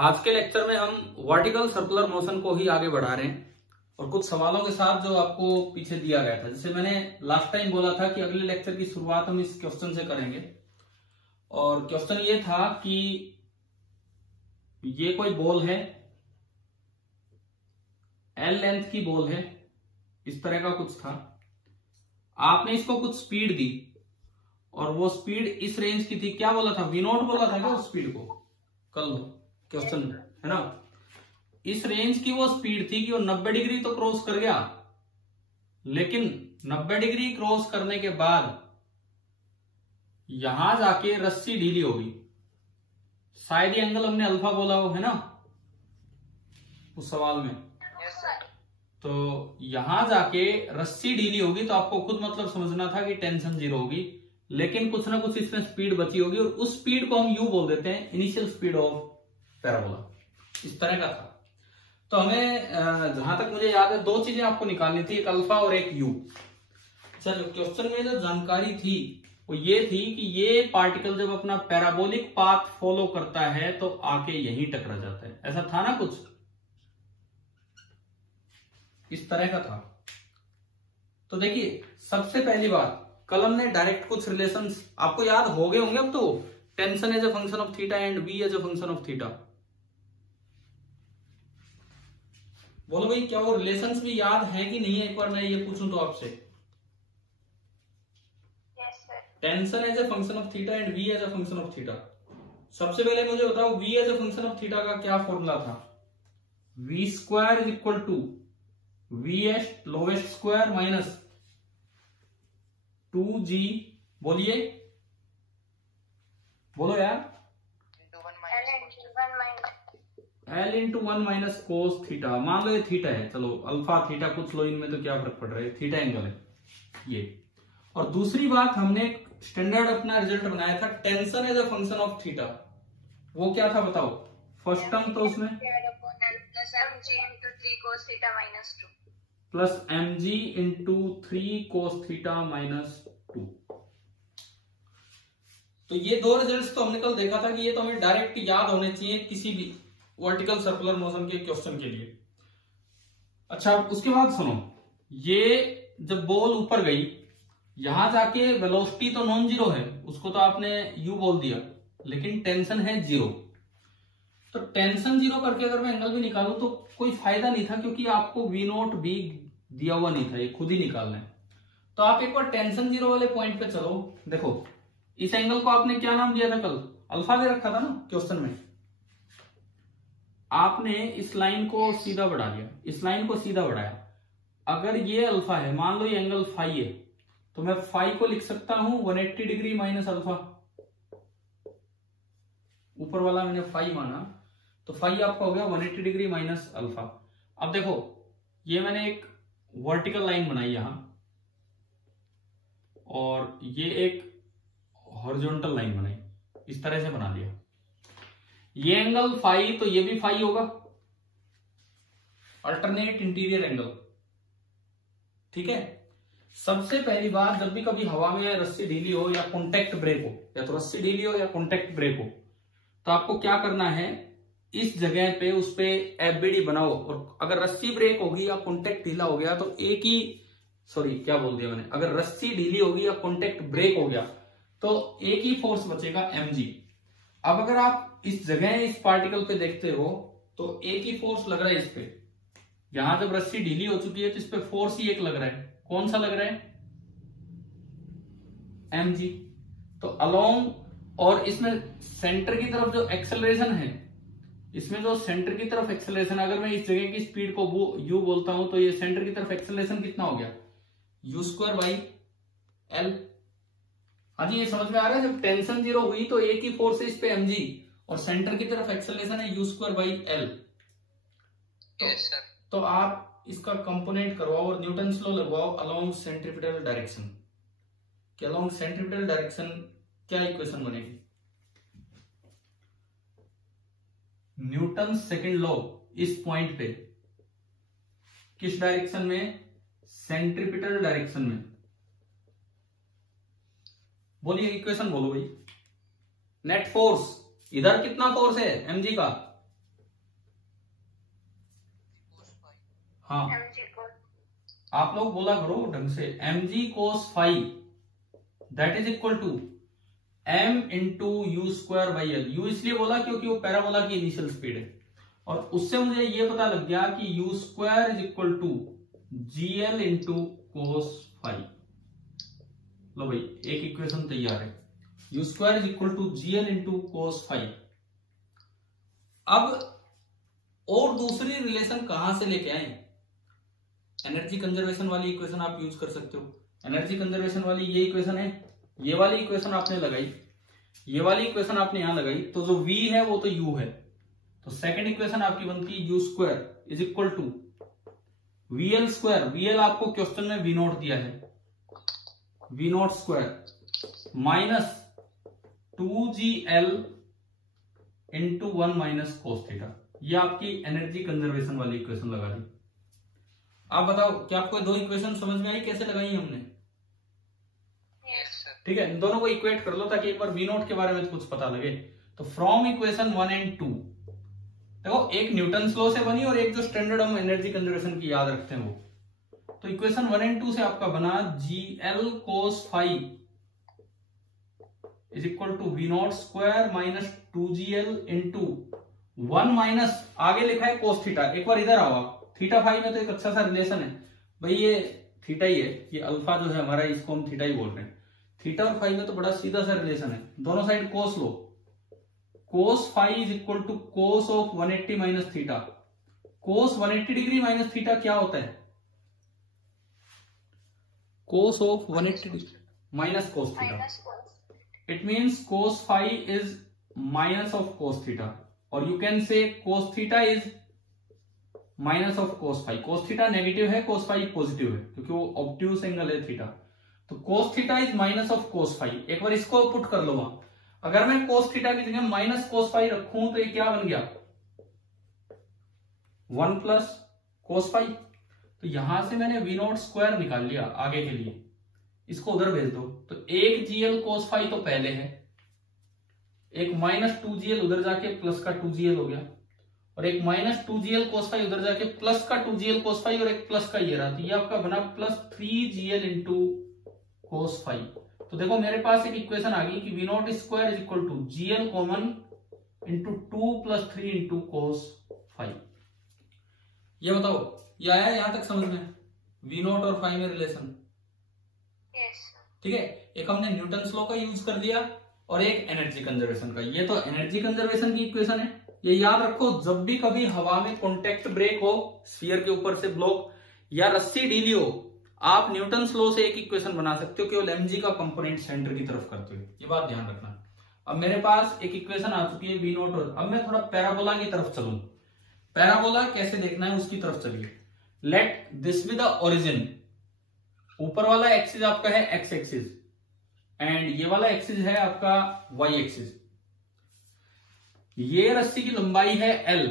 आज के लेक्चर में हम वर्टिकल सर्कुलर मोशन को ही आगे बढ़ा रहे हैं और कुछ सवालों के साथ जो आपको पीछे दिया गया था। जैसे मैंने लास्ट टाइम बोला था कि अगले लेक्चर की शुरुआत हम इस क्वेश्चन से करेंगे और क्वेश्चन ये था कि ये कोई बॉल है, एल लेंथ की बॉल है, इस तरह का कुछ था। आपने इसको कुछ स्पीड दी और वो स्पीड इस रेंज की थी। क्या बोला था? वी नॉट बोला था क्या उस स्पीड को? कल क्वेश्चन है ना, इस रेंज की वो स्पीड थी कि वो 90 डिग्री तो क्रॉस कर गया, लेकिन 90 डिग्री क्रॉस करने के बाद यहां जाके रस्सी ढीली होगी। शायद ये एंगल हमने अल्फा बोला हो, है ना, उस सवाल में। तो यहां जाके रस्सी ढीली होगी तो आपको खुद मतलब समझना था कि टेंशन जीरो होगी, लेकिन कुछ ना कुछ इसमें स्पीड बची होगी और उस स्पीड को हम यू बोल देते हैं, इनिशियल स्पीड ऑफ पैराबोला। इस तरह का था। तो हमें जहां तक मुझे याद है दो चीजें आपको निकालनी थी, एक अल्फा और एक यू। चलो, क्वेश्चन में जो जानकारी थी वो ये थी कि ये पार्टिकल जब अपना पैराबोलिक पाथ फॉलो करता है तो आके यहीं टकरा जाता है। ऐसा था ना, कुछ इस तरह का था। तो देखिए, सबसे पहली बात, कलम ने डायरेक्ट कुछ रिलेशंस आपको याद हो गए होंगे अब तो। Tension as a function of theta and V as a function of theta. बोलो भाई, क्या वो रिलेशंस भी याद है कि नहीं है? एक बार मैं ये पूछूं तो आपसे, tension as a function of theta and V as a function of theta. सबसे पहले मुझे बताओ, V as a function of theta का क्या फॉर्मूला था? V square is equal to V S lowest square minus 2g, बोलिए, बोलो यार, L into 1 minus cos theta. मान लो ये थीटा है, चलो अल्फा थीटा कुछ लो, इनमें तो क्या फर्क पड़ रहा है, थीटा एंगल है ये। और दूसरी बात, हमने स्टैंडर्ड अपना रिजल्ट बनाया था tension as a function of theta. वो क्या था बताओ? फर्स्ट टर्म तो उसमें plus mg into 3 cos theta minus 2। तो ये दो रिजल्ट्स तो हमने कल देखा था कि ये तो हमें डायरेक्ट याद होने चाहिए किसी भी वर्टिकल सर्कुलर मोशन के क्वेश्चन के लिए। अच्छा, उसके बाद सुनो, ये जब बॉल ऊपर गई, यहां जाके वेलोसिटी तो नॉन जीरो है, उसको तो आपने यू बोल दिया, लेकिन टेंशन है जीरो। तो टेंशन जीरो करके अगर मैं एंगल भी निकालूं तो कोई फायदा नहीं था, क्योंकि आपको वी नॉट भी दिया हुआ नहीं था, ये खुद ही निकालना है। तो आप एक बार टेंशन जीरो वाले पॉइंट पे चलो। देखो, इस एंगल को आपने क्या नाम दिया था कल? अल्फा दे रखा था ना क्वेश्चन में। आपने इस लाइन को सीधा बढ़ा दिया, इस लाइन को सीधा बढ़ाया। अगर ये अल्फा है, मान लो ये एंगल फाई है, तो मैं फाई को लिख सकता हूं 180 डिग्री माइनस अल्फा। ऊपर वाला मैंने फाई माना, तो फाई आपका हो गया 180 डिग्री माइनस अल्फा। अब देखो, ये मैंने एक वर्टिकल लाइन बनाई यहां और ये एक हॉरिजॉन्टल लाइन बनाई, इस तरह से बना लिया। ये एंगल फाई, तो ये भी फाई होगा, अल्टरनेट इंटीरियर एंगल। ठीक है। सबसे पहली बात, जब भी कभी हवा में रस्सी ढीली हो या कॉन्टैक्ट ब्रेक हो, या तो रस्सी ढीली हो या कॉन्टैक्ट ब्रेक हो, तो आपको क्या करना है, इस जगह पे उस पे एफबीडी बनाओ। और अगर रस्सी ब्रेक होगी या कॉन्टैक्ट ढीला हो गया तो एक ही, सॉरी क्या बोल दिया मैंने, अगर रस्सी ढीली होगी या कॉन्टैक्ट ब्रेक हो गया तो एक ही फोर्स बचेगा, mg। अब अगर आप इस जगह इस पार्टिकल पे देखते हो तो एक ही फोर्स लग रहा है इस पे। यहां जब रस्सी ढीली हो चुकी है तो इस पे फोर्स ही एक लग रहा है। कौन सा लग रहा है? mg। तो अलोंग, और इसमें सेंटर की तरफ जो एक्सेलरेशन है, इसमें जो सेंटर की तरफ एक्सेलरेशन, अगर मैं इस जगह की स्पीड को u बोलता हूं तो ये सेंटर की तरफ एक्सेलरेशन कितना हो गया? u square by L. हाँ जी, ये समझ में आ रहा है? जब टेंशन जीरो हुई तो एक ही फोर्स है इस पे mg और सेंटर की तरफ एक्सेलरेशन है u स्क्वायर बाई एल। तो आप इसका कंपोनेंट करवाओ और न्यूटन्स लॉ लगवाओ अलोंग सेंट्रीपिटल डायरेक्शन। कि अलोंग सेंट्रीपिटल डायरेक्शन क्या इक्वेशन बनेगी? न्यूटन सेकंड लॉ इस पॉइंट पे किस डायरेक्शन में? सेंट्रीपिटल डायरेक्शन में। बोलिए इक्वेशन बोलो भाई। नेट फोर्स, इधर कितना फोर्स है mg का? हाँ आप लोग बोला करो ढंग से, mg cos phi that is equal to m into u square by L. U इसलिए बोला क्योंकि वो पैराबोला की इनिशियल स्पीड है, और उससे मुझे ये पता लग गया कि u square is equal to g l into cos phi. लो भाई एक इक्वेशन तैयार है, u square is equal to g l into cos phi. अब और दूसरी रिलेशन कहां से लेके आए, एनर्जी कंजर्वेशन वाली इक्वेशन आप यूज कर सकते हो। एनर्जी कंजर्वेशन वाली ये इक्वेशन है, ये वाली इक्वेशन आपने लगाई, ये वाली इक्वेशन आपने यहां लगाई, तो जो v है वो तो u है, तो सेकंड इक्वेशन आपकी बनती है u square is equal to V L square. We L आपको क्वेश्चन में वी नॉट दिया है, V naught square minus 2gl into 1 minus cos theta. ये आपकी एनर्जी कंजर्वेशन वाली इक्वेशन लगा दी। आप बताओ क्या आपको दो इक्वेशन समझ में आई कैसे लगाई हमने? ठीक है, इन दोनों को इक्वेट कर लो ताकि एक बार वी नोट के बारे में कुछ पता लगे। तो फ्रॉम इक्वेशन 1 एंड 2 देखो, एक न्यूटन लॉ से बनी और एक जो स्टैंडर्ड हम एनर्जी कंजर्वेशन की याद रखते हैं वो। तो इक्वेशन 1 एंड 2 से आपका बना gl cos phi is equal to V naught square minus 2gl into 1 minus आगे लिखा है कोस थीटा। एक बार इधर आओ, थीटा फाई में तो एक अच्छा सा रिलेशन है भाई, ये थीटा ही है, ये अल्फा जो है हमारा इसको हम थीटा ही बोल रहे हैं। थीटा और फाई में तो बड़ा सीधा सा रिलेशन है, दोनों साइड कोस लो। Cos phi is equal to cos of 180 minus theta. Cos 180 degree minus theta क्या होता है? Cos of 180 degree minus cos theta. It means cos phi is minus of cos theta, और you can say cos theta is minus of cos phi. Cos theta negative है, cos phi positive है, क्योंकि वो obtuse angle है theta. तो cos theta is minus of cos phi. एक बार इसको पुट कर लो वहां, अगर मैं कोस थीटा की जगह माइनस कोस फाई रखूं तो ये क्या बन गया? 1 प्लस कोस फाई। तो यहां से मैंने वी नॉट स्क्वायर निकाल लिया आगे के लिए, इसको उधर भेज दो। तो एक जीएल कोस फाई तो पहले है, एक माइनस 2gl उधर जाके प्लस का 2gl हो गया, और एक माइनस 2gl कोस फाई उधर जाके प्लस का 2gl कोस फाई, और एक प्लस का ये रहा, तो ये आपका बना plus 3gl into cos phi. तो देखो मेरे पास एक इक्वेशन आ गई कि we naught square is equal to gl common into 2 plus 3 into cos phi. ये बताओ ये आया यहां तक समझ में? वी नॉट और फाई में रिलेशन। ठीक है, एक हमने न्यूटन लॉ का यूज कर दिया और एक एनर्जी कंजर्वेशन का। ये तो एनर्जी कंजर्वेशन की इक्वेशन है। ये याद रखो, जब भी कभी हवा में कॉन्टेक्ट ब्रेक हो, स्फीयर के ऊपर से ब्लॉक या रस्सी ढीली हो, आप न्यूटन लॉ से एक इक्वेशन बना सकते हो केवल mg का कंपोनेंट सेंटर की तरफ करते हुए। ये बात ध्यान रखना। अब मेरे पास एक इक्वेशन आ चुकी है वी नॉट, और अब मैं थोड़ा पैराबोला की तरफ चलूं। पैराबोला कैसे देखना है उसकी तरफ चलिए। Let this be the origin. ऊपर वाला एक्सिस आपका है एक्स एक्सिस, एंड ये वाला एक्सिस है आपका वाई एक्सिस। ये रस्सी की लंबाई है L,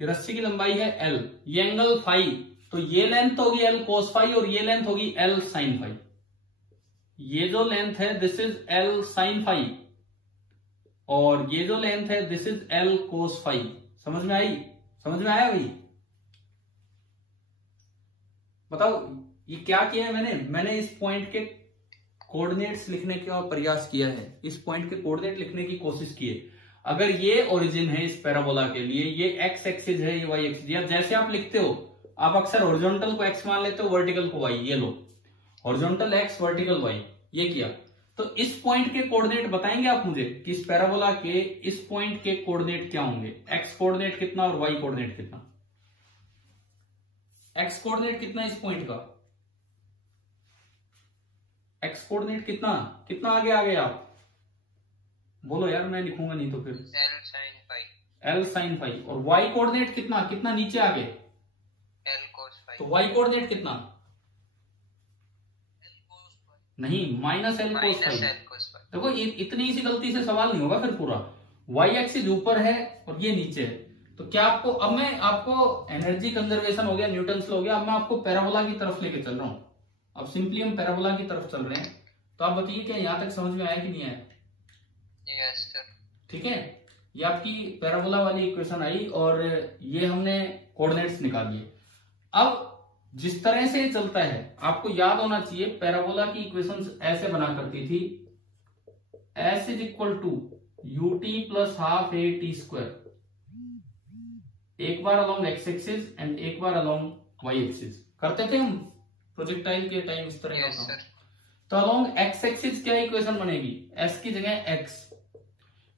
ये रस्सी की लंबाई है L, ये एंगल फाई, तो ये लेंथ होगी L कोस फाई और ये लेंथ होगी L साइन फाई। ये जो लेंथ है this is L sine phi, और ये जो लेंथ है this is L cos phi. समझ में आई? समझ में आया भाई? बताओ ये क्या किया है मैंने इस पॉइंट के कोऑर्डिनेट्स लिखने का प्रयास किया है, इस पॉइंट के कोऑर्डिनेट लिखने की कोशिश की है। अगर ये ओरिजिन है इस पैराबोला के लिए, ये एक्स एक्सिस है, ये वाई एक्सिस, या जैसे आप लिखते हो, आप अक्सर हॉरिजॉन्टल को एक्स मान लेते हो, वर्टिकल को वाई। ये लो हॉरिजॉन्टल एक्स वर्टिकल वाई, ये किया। तो इस पॉइंट के कोऑर्डिनेट बताएंगे आप मुझे कि इस पैराबोला के इस पॉइंट के कोऑर्डिनेट क्या होंगे? एक्स कोऑर्डिनेट कितना और वाई कोऑर्डिनेट कितना? एक्स कोऑर्डिनेट कितना इस पॉइंट का? एक्स कोऑर्डिनेट कितना कितना आगे आ गए आप बोलो यार, मैं लिखूंगा नहीं तो फिर। L sin phi. L sin phi. और y कोऑर्डिनेट कितना कितना नीचे आ गए? L cos phi. तो y कोऑर्डिनेट कितना? नहीं, माइनस L cos फाई। देखो इतनी सी गलती से सवाल नहीं होगा फिर पूरा। y एक्सिस ऊपर है और ये नीचे है, तो क्या आपको, अब मैं आपको एनर्जी कंजर्वेशन हो गया, न्यूटन लॉ हो गया, अब मैं आपको पैराबोला की तरफ लेके चल रहा हूं। अब सिंपली हम पैराबोला की तरफ चल रहे हैं, तो आप बताइए क्या यहां तक समझ में आया कि नहीं आया? Yes sir. ठीक है, ये आपकी पैराबोला वाली इक्वेशन आई और ये हमने कोऑर्डिनेट्स निकाल लिए। अब जिस तरह से ये चलता है आपको याद होना चाहिए, पैराबोला की इक्वेशंस ऐसे बना करती थी, s is equal to ut plus half A T square, एक बार अलोंग एक्स एक्सिस एंड एक बार अलोंग वाई एक्सिस। करते थे हम प्रोजेक्टाइल के टाइम इस तरह का। तो अलोंग एक्स एक्सिस क्या इक्वेशन बनेगी, s की जगह x,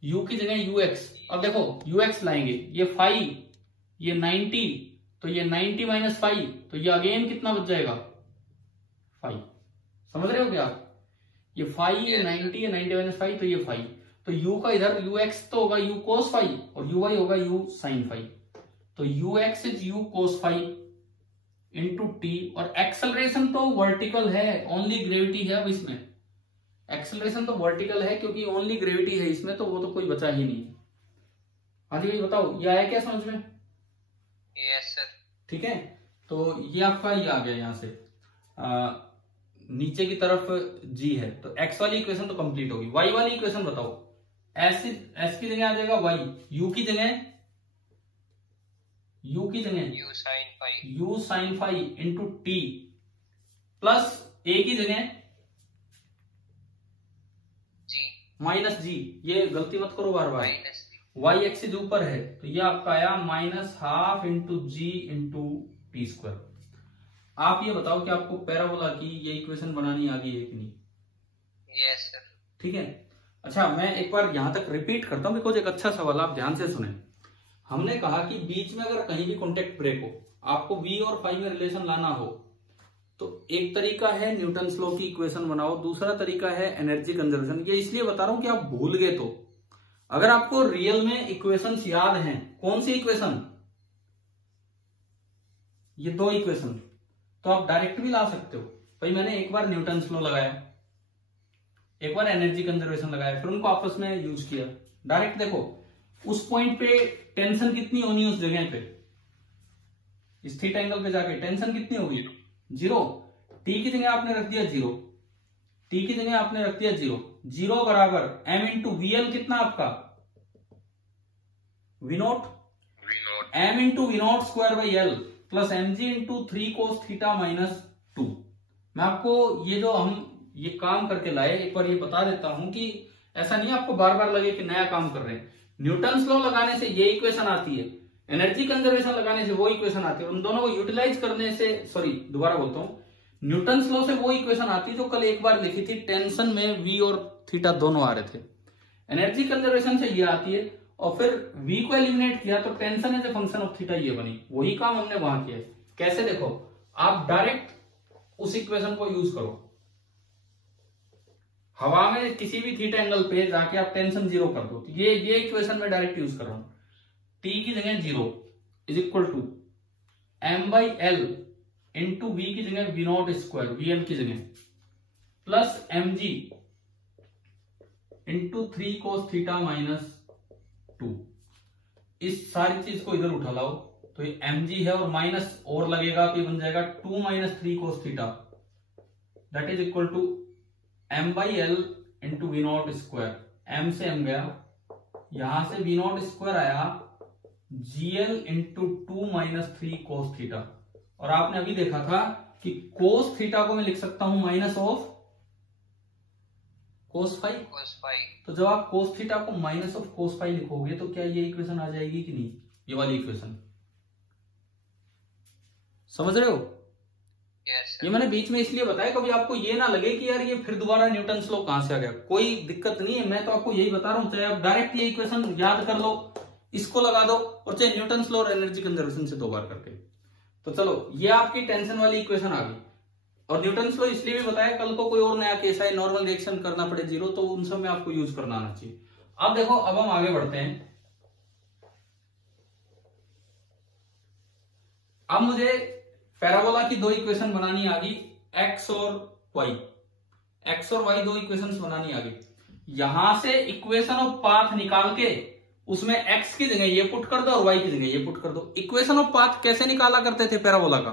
u की जगह ux। अब देखो ux लाएंगे, ये फाइव, ये 90, तो ये 90 माइनस 5, तो ये अगेन कितना बच जाएगा 5। समझ रहे हो क्या आप, ये 5, ये 90, ये 90 माइनस 5, तो ये 5। तो u का इधर ux तो होगा u cos 5 और uy होगा u sin 5। तो ux is u cos 5 into T, और एक्सेलरेशन तो वर्टिकल है, ओनली ग्रेविटी है अब इसमें। एक्सेलरेशन तो वर्टिकल है क्योंकि ओनली ग्रेविटी है इसमें, तो वो तो कोई बचा ही नहीं। हाँ जी बताओ, ये आया क्या समझ में? Yes sir. ठीक है, तो ये आपका ये आ गया यहां से नीचे की तरफ g है, तो x वाली इक्वेशन तो कंप्लीट होगी। y वाली इक्वेशन बताओ, s की जगह आ जाएगा y, u की जगह u sin phi into T, plus a की जगह माइनस जी। ये गलती मत करो बार बार, y एक्सिस ऊपर है, तो ये आपका आया minus half into g into T square. आप ये बताओ कि आपको पैराबोला की ये इक्वेशन बनानी आ गई है कि नहीं? Yes sir. ठीक है, अच्छा मैं एक बार यहां तक रिपीट करता हूं बिकॉज एक अच्छा सवाल, आप ध्यान से सुने। हमने कहा कि बीच में अगर कहीं भी कॉन्टेक्ट ब्रेक हो, आपको v और फाई में रिलेशन लाना हो, तो एक तरीका है न्यूटन लॉ की इक्वेशन बनाओ, दूसरा तरीका है एनर्जी कंजर्वेशन। ये इसलिए बता रहा हूं कि आप भूल गए तो, अगर आपको रियल में इक्वेशंस याद हैं, कौन सी इक्वेशन, ये दो इक्वेशन, तो आप डायरेक्ट भी ला सकते हो। भाई मैंने एक बार न्यूटन लॉ लगाया, एक बार एनर्जी कंजर्वेशन लगाया, फिर उनको आपस में यूज किया। डायरेक्ट देखो उस पॉइंट पे टेंशन कितनी होनी है, उस जगह पे इस थीटा एंगल पे जाके टेंशन कितनी होगी, 0। टी की जगह आपने रख दिया 0, टी की जगह आपने रख दिया 0, 0 बराबर m इंटू वीएल कितना आपका V naught, m into V naught square by L plus M G into 3 cos theta minus 2। मैं आपको ये जो हम ये काम करके लाए, एक बार ये बता देता हूं कि ऐसा नहीं आपको बार बार लगे कि नया काम कर रहे हैं। न्यूटन्स लॉ लगाने से ये इक्वेशन आती है, एनर्जी कंजर्वेशन लगाने से वो इक्वेशन आती है, उन दोनों को यूटिलाइज करने से, सॉरी दोबारा बोलता हूं, न्यूटन्स लॉ से वो इक्वेशन आती है जो कल एक बार लिखी थी, टेंशन में v और थीटा दोनों आ रहे थे। एनर्जी कंजर्वेशन से ये आती है, और फिर v को एलिमिनेट किया तो tension as a function of theta ये बनी। वही काम हमने वहां किया है। कैसे देखो, आप डायरेक्ट उस इक्वेशन को यूज करो, हवा में किसी भी थीटा एंगल पे जाके आप टेंशन 0 कर दो, तो ये इक्वेशन में डायरेक्ट यूज कर रहा हूं। t की जगह 0 is equal to m by l into v की जगह v naught square, we l की जगह plus M G into 3 cos theta minus 2। इस सारी चीज को इधर उठा लाओ, तो ये एम जी है और माइनस और लगेगा तो ये बन जाएगा 2 minus 3 cos theta, that is equal to m by l into v naught square, m से m गया, यहां से वी नॉट स्क्वायर आया gl into 2 minus 3 cos theta. और आपने अभी देखा था कि कोस थीटा को मैं लिख सकता हूं माइनस ऑफ कोस फाई। तो जब आप कोस थीटा को माइनस ऑफ कोस फाई लिखोगे तो क्या ये इक्वेशन आ जाएगी कि नहीं, ये वाली इक्वेशन, समझ रहे हो? ये मैंने बीच में इसलिए बताया कभी आपको ये ना लगे कि यार ये फिर दोबारा न्यूटन लॉ कहां से आ गया। कोई दिक्कत नहीं है, मैं तो आपको यही बता रहा हूं, चाहे आप डायरेक्ट ये इक्वेशन याद कर लो, इसको लगा दो, और चाहे न्यूटन लॉ और एनर्जी कंजर्वेशन से 2 बार करके। तो चलो ये आपकी टेंशन वाली इक्वेशन आ गई। और न्यूटन लॉ इसलिए भी बताया, कल को कोई और नया केस है, नॉर्मल रिएक्शन करना पड़े 0, तो उन सब में आपको यूज करना आना चाहिए। अब देखो, अब हम आगे बढ़ते हैं। अब मुझे पैराबोला की 2 इक्वेशन बनानी आ गई, x और y, x और y 2 इक्वेशंस बनानी आ गई। यहां से इक्वेशन ऑफ पाथ निकाल के उसमें x की जगह ये पुट कर दो और y की जगह ये पुट कर दो। इक्वेशन ऑफ पाथ कैसे निकाला करते थे पैराबोला का?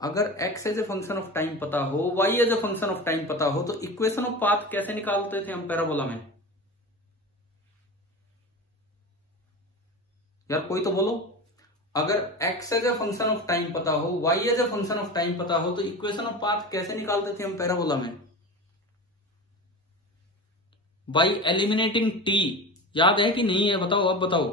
अगर x as a function of time पता हो, y as a function of time पता हो, तो इक्वेशन ऑफ पाथ कैसे निकालते थे हम पैराबोला में? यार कोई तो बोलो। अगर x as a function of time पता हो, y as a function of time पता हो, तो इक्वेशन ऑफ पाथ कैसे निकालते थे हम पैराबोला में? By eliminating t। याद है कि नहीं है? बताओ, अब बताओ।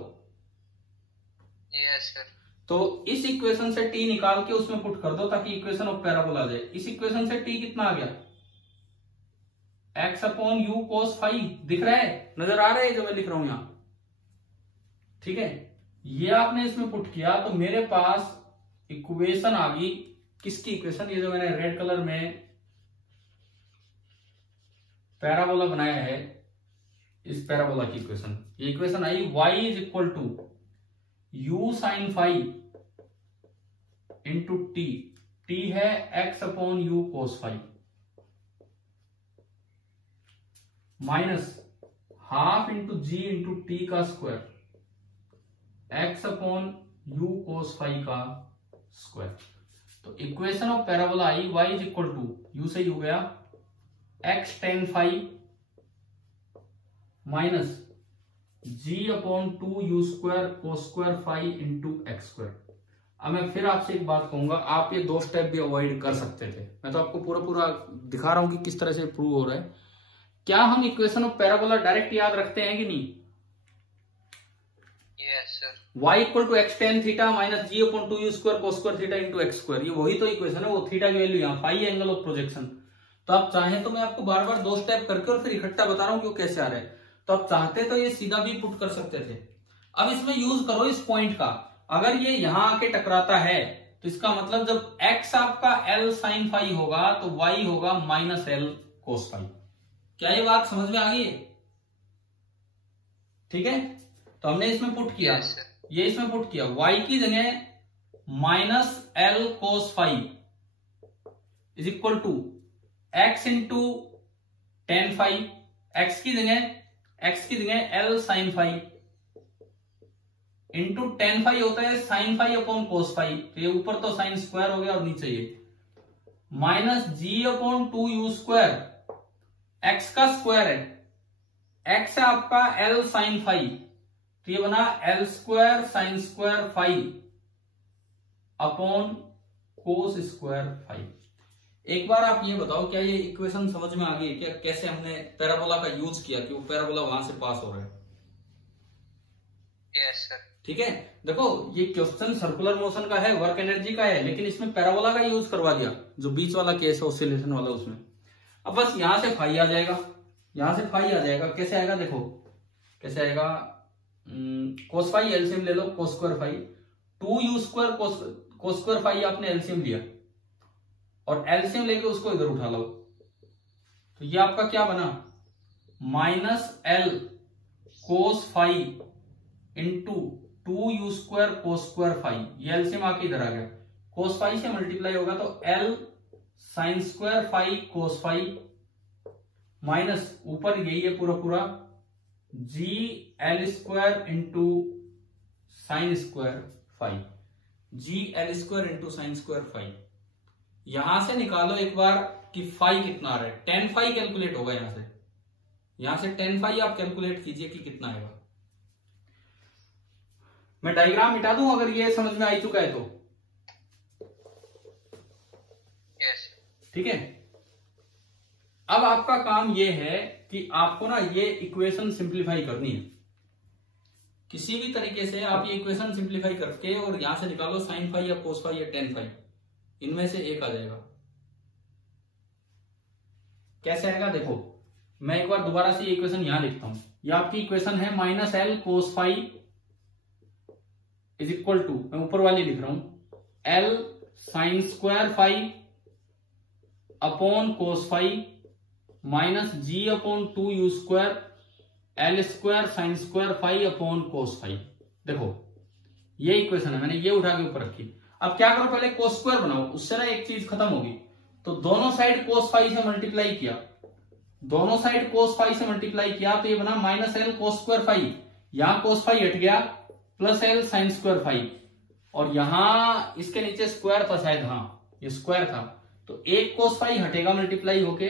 Yes sir. तो इस इक्वेशन से t निकाल के उसमें पुट कर दो ताकि इक्वेशन ऑफ पैराबोला आ जाए। इस इक्वेशन से t कितना आ गया? x upon u cos phi. दिख रहा है, नजर आ रहा है जो मैं लिख रहा हूं यहां? ठीक है, ये आपने इसमें पुट किया तो मेरे पास इक्वेशन आ गई। किसकी इक्वेशन? ये जो मैंने रेड कलर में पैराबोला बनाया है, इस पैराबोला की इक्वेशन। ये इक्वेशन आई y is equal to u sine phi into t. T है x upon u cos phi minus half into g into t का square x upon u cos phi का square. तो equation of parabola आई y is equal to, u से ही हो गया, x tan phi minus g upon two u square cos square phi into x square. अब मैं फिर आपसे एक बात कहूंगा, आप ये दो स्टेप भी अवॉइड कर सकते थे। मैं तो आपको पूरा पूरा दिखा रहा हूं कि किस तरह से प्रूव हो रहा है। क्या हम इक्वेशन ऑफ पैराबोला डायरेक्ट याद रखते हैं कि नहीं? Yes sir. y equal to x tan theta minus g upon two u square cos square theta into x square. ये वही तो इक्वेशन है, वो थीटा की वैल्यू यहाँ, फाई एंगल ऑफ प्रोजेक्शन। तो आप चाहें तो मैं आपको बार बार दो स्टेप करके और फिर इकट्ठा बता रहा हूं क्यों कैसे आ रहे हैं। तो आप चाहते तो ये सीधा भी पुट कर सकते थे। अब इसमें यूज करो इस पॉइंट का। अगर ये यहां आके टकराता है तो इसका मतलब जब x आपका l साइन फाई होगा तो y होगा माइनस l कोस फाई। क्या ये बात समझ में आ गई है? ठीक है, तो हमने इसमें पुट किया, ये इसमें पुट किया, y की जगह minus l cos phi is equal to x into tan phi. x की जगह l sine phi into tan phi होता है sine phi upon cos phi. तो ये ऊपर तो साइन स्क्वायर हो गया और नीचे ये minus g upon two u square, x का स्क्वायर है, एक्स है आपका l साइन फाई, तो ये बना l square sine square phi upon cos square phi. एक बार आप ये बताओ, क्या ये इक्वेशन समझ में आ गई? क्या कैसे हमने पैराबोला का यूज किया कि वो पैराबोला वहां से पास हो रहा है? Yes sir. ठीक है, देखो ये क्वेश्चन सर्कुलर मोशन का है, वर्क एनर्जी का है, लेकिन इसमें पैराबोला का यूज करवा दिया, जो बीच वाला केस है ऑसिलेशन वाला उसमें। अब बस यहां से फाई आ जाएगा, यहां से फाई आ जाएगा। कैसे आएगा देखो, कैसे आएगा? कोस फाई एलसीएम ले लो, cos square phi, two u square cos square phi आपने एलसीएम लिया और एलसीएम लेके उसको इधर उठा लो, तो ये आपका क्या बना? Minus l cos phi into two u square cos square phi. ये एलसीएम आके इधर आ गया, कोस फाई से मल्टीप्लाई होगा तो l sine square phi cos phi minus ऊपर यही है पूरा पूरा g l square into sine square phi, g l square into sine square phi. यहां से निकालो एक बार कि फाई कितना आ रहा है। टेन फाई कैलकुलेट होगा यहां से टेन फाई आप कैलकुलेट कीजिए कि कितना आएगा। मैं डायग्राम मिटा दूं अगर ये समझ में आ चुका है तो? यस। ठीक है, अब आपका काम ये है कि आपको ना ये इक्वेशन सिंप्लीफाई करनी है। किसी भी तरीके से आप ये इक्वेशन सिंप्लीफाई करके और यहां से निकालो साइन फाई या कोस फाई या टेन फाई, इनमें से एक आ जाएगा। कैसे आएगा देखो, मैं एक बार दोबारा से ये इक्वेशन यहां लिखता हूं। ये आपकी इक्वेशन है minus l cos phi is equal to, मैं ऊपर वाली लिख रहा हूं, l sine square phi upon cos phi minus g upon two u square l square sine square phi upon cos phi. देखो ये इक्वेशन है, मैंने ये उठा के ऊपर रखी। अब क्या करो, पहले कोस स्क्वायर बनाओ, उससे ना एक चीज खत्म होगी। तो दोनों साइड कोस फाई से मल्टीप्लाई किया, दोनों साइड कोस फाई से मल्टीप्लाई किया तो ये बना minus l cos square phi, यहां कोस फाई हट गया, plus l sine square phi, और यहां इसके नीचे स्क्वायर था शायद, हाँ ये स्क्वायर था, तो एक कोस फाई हटेगा मल्टीप्लाई होके,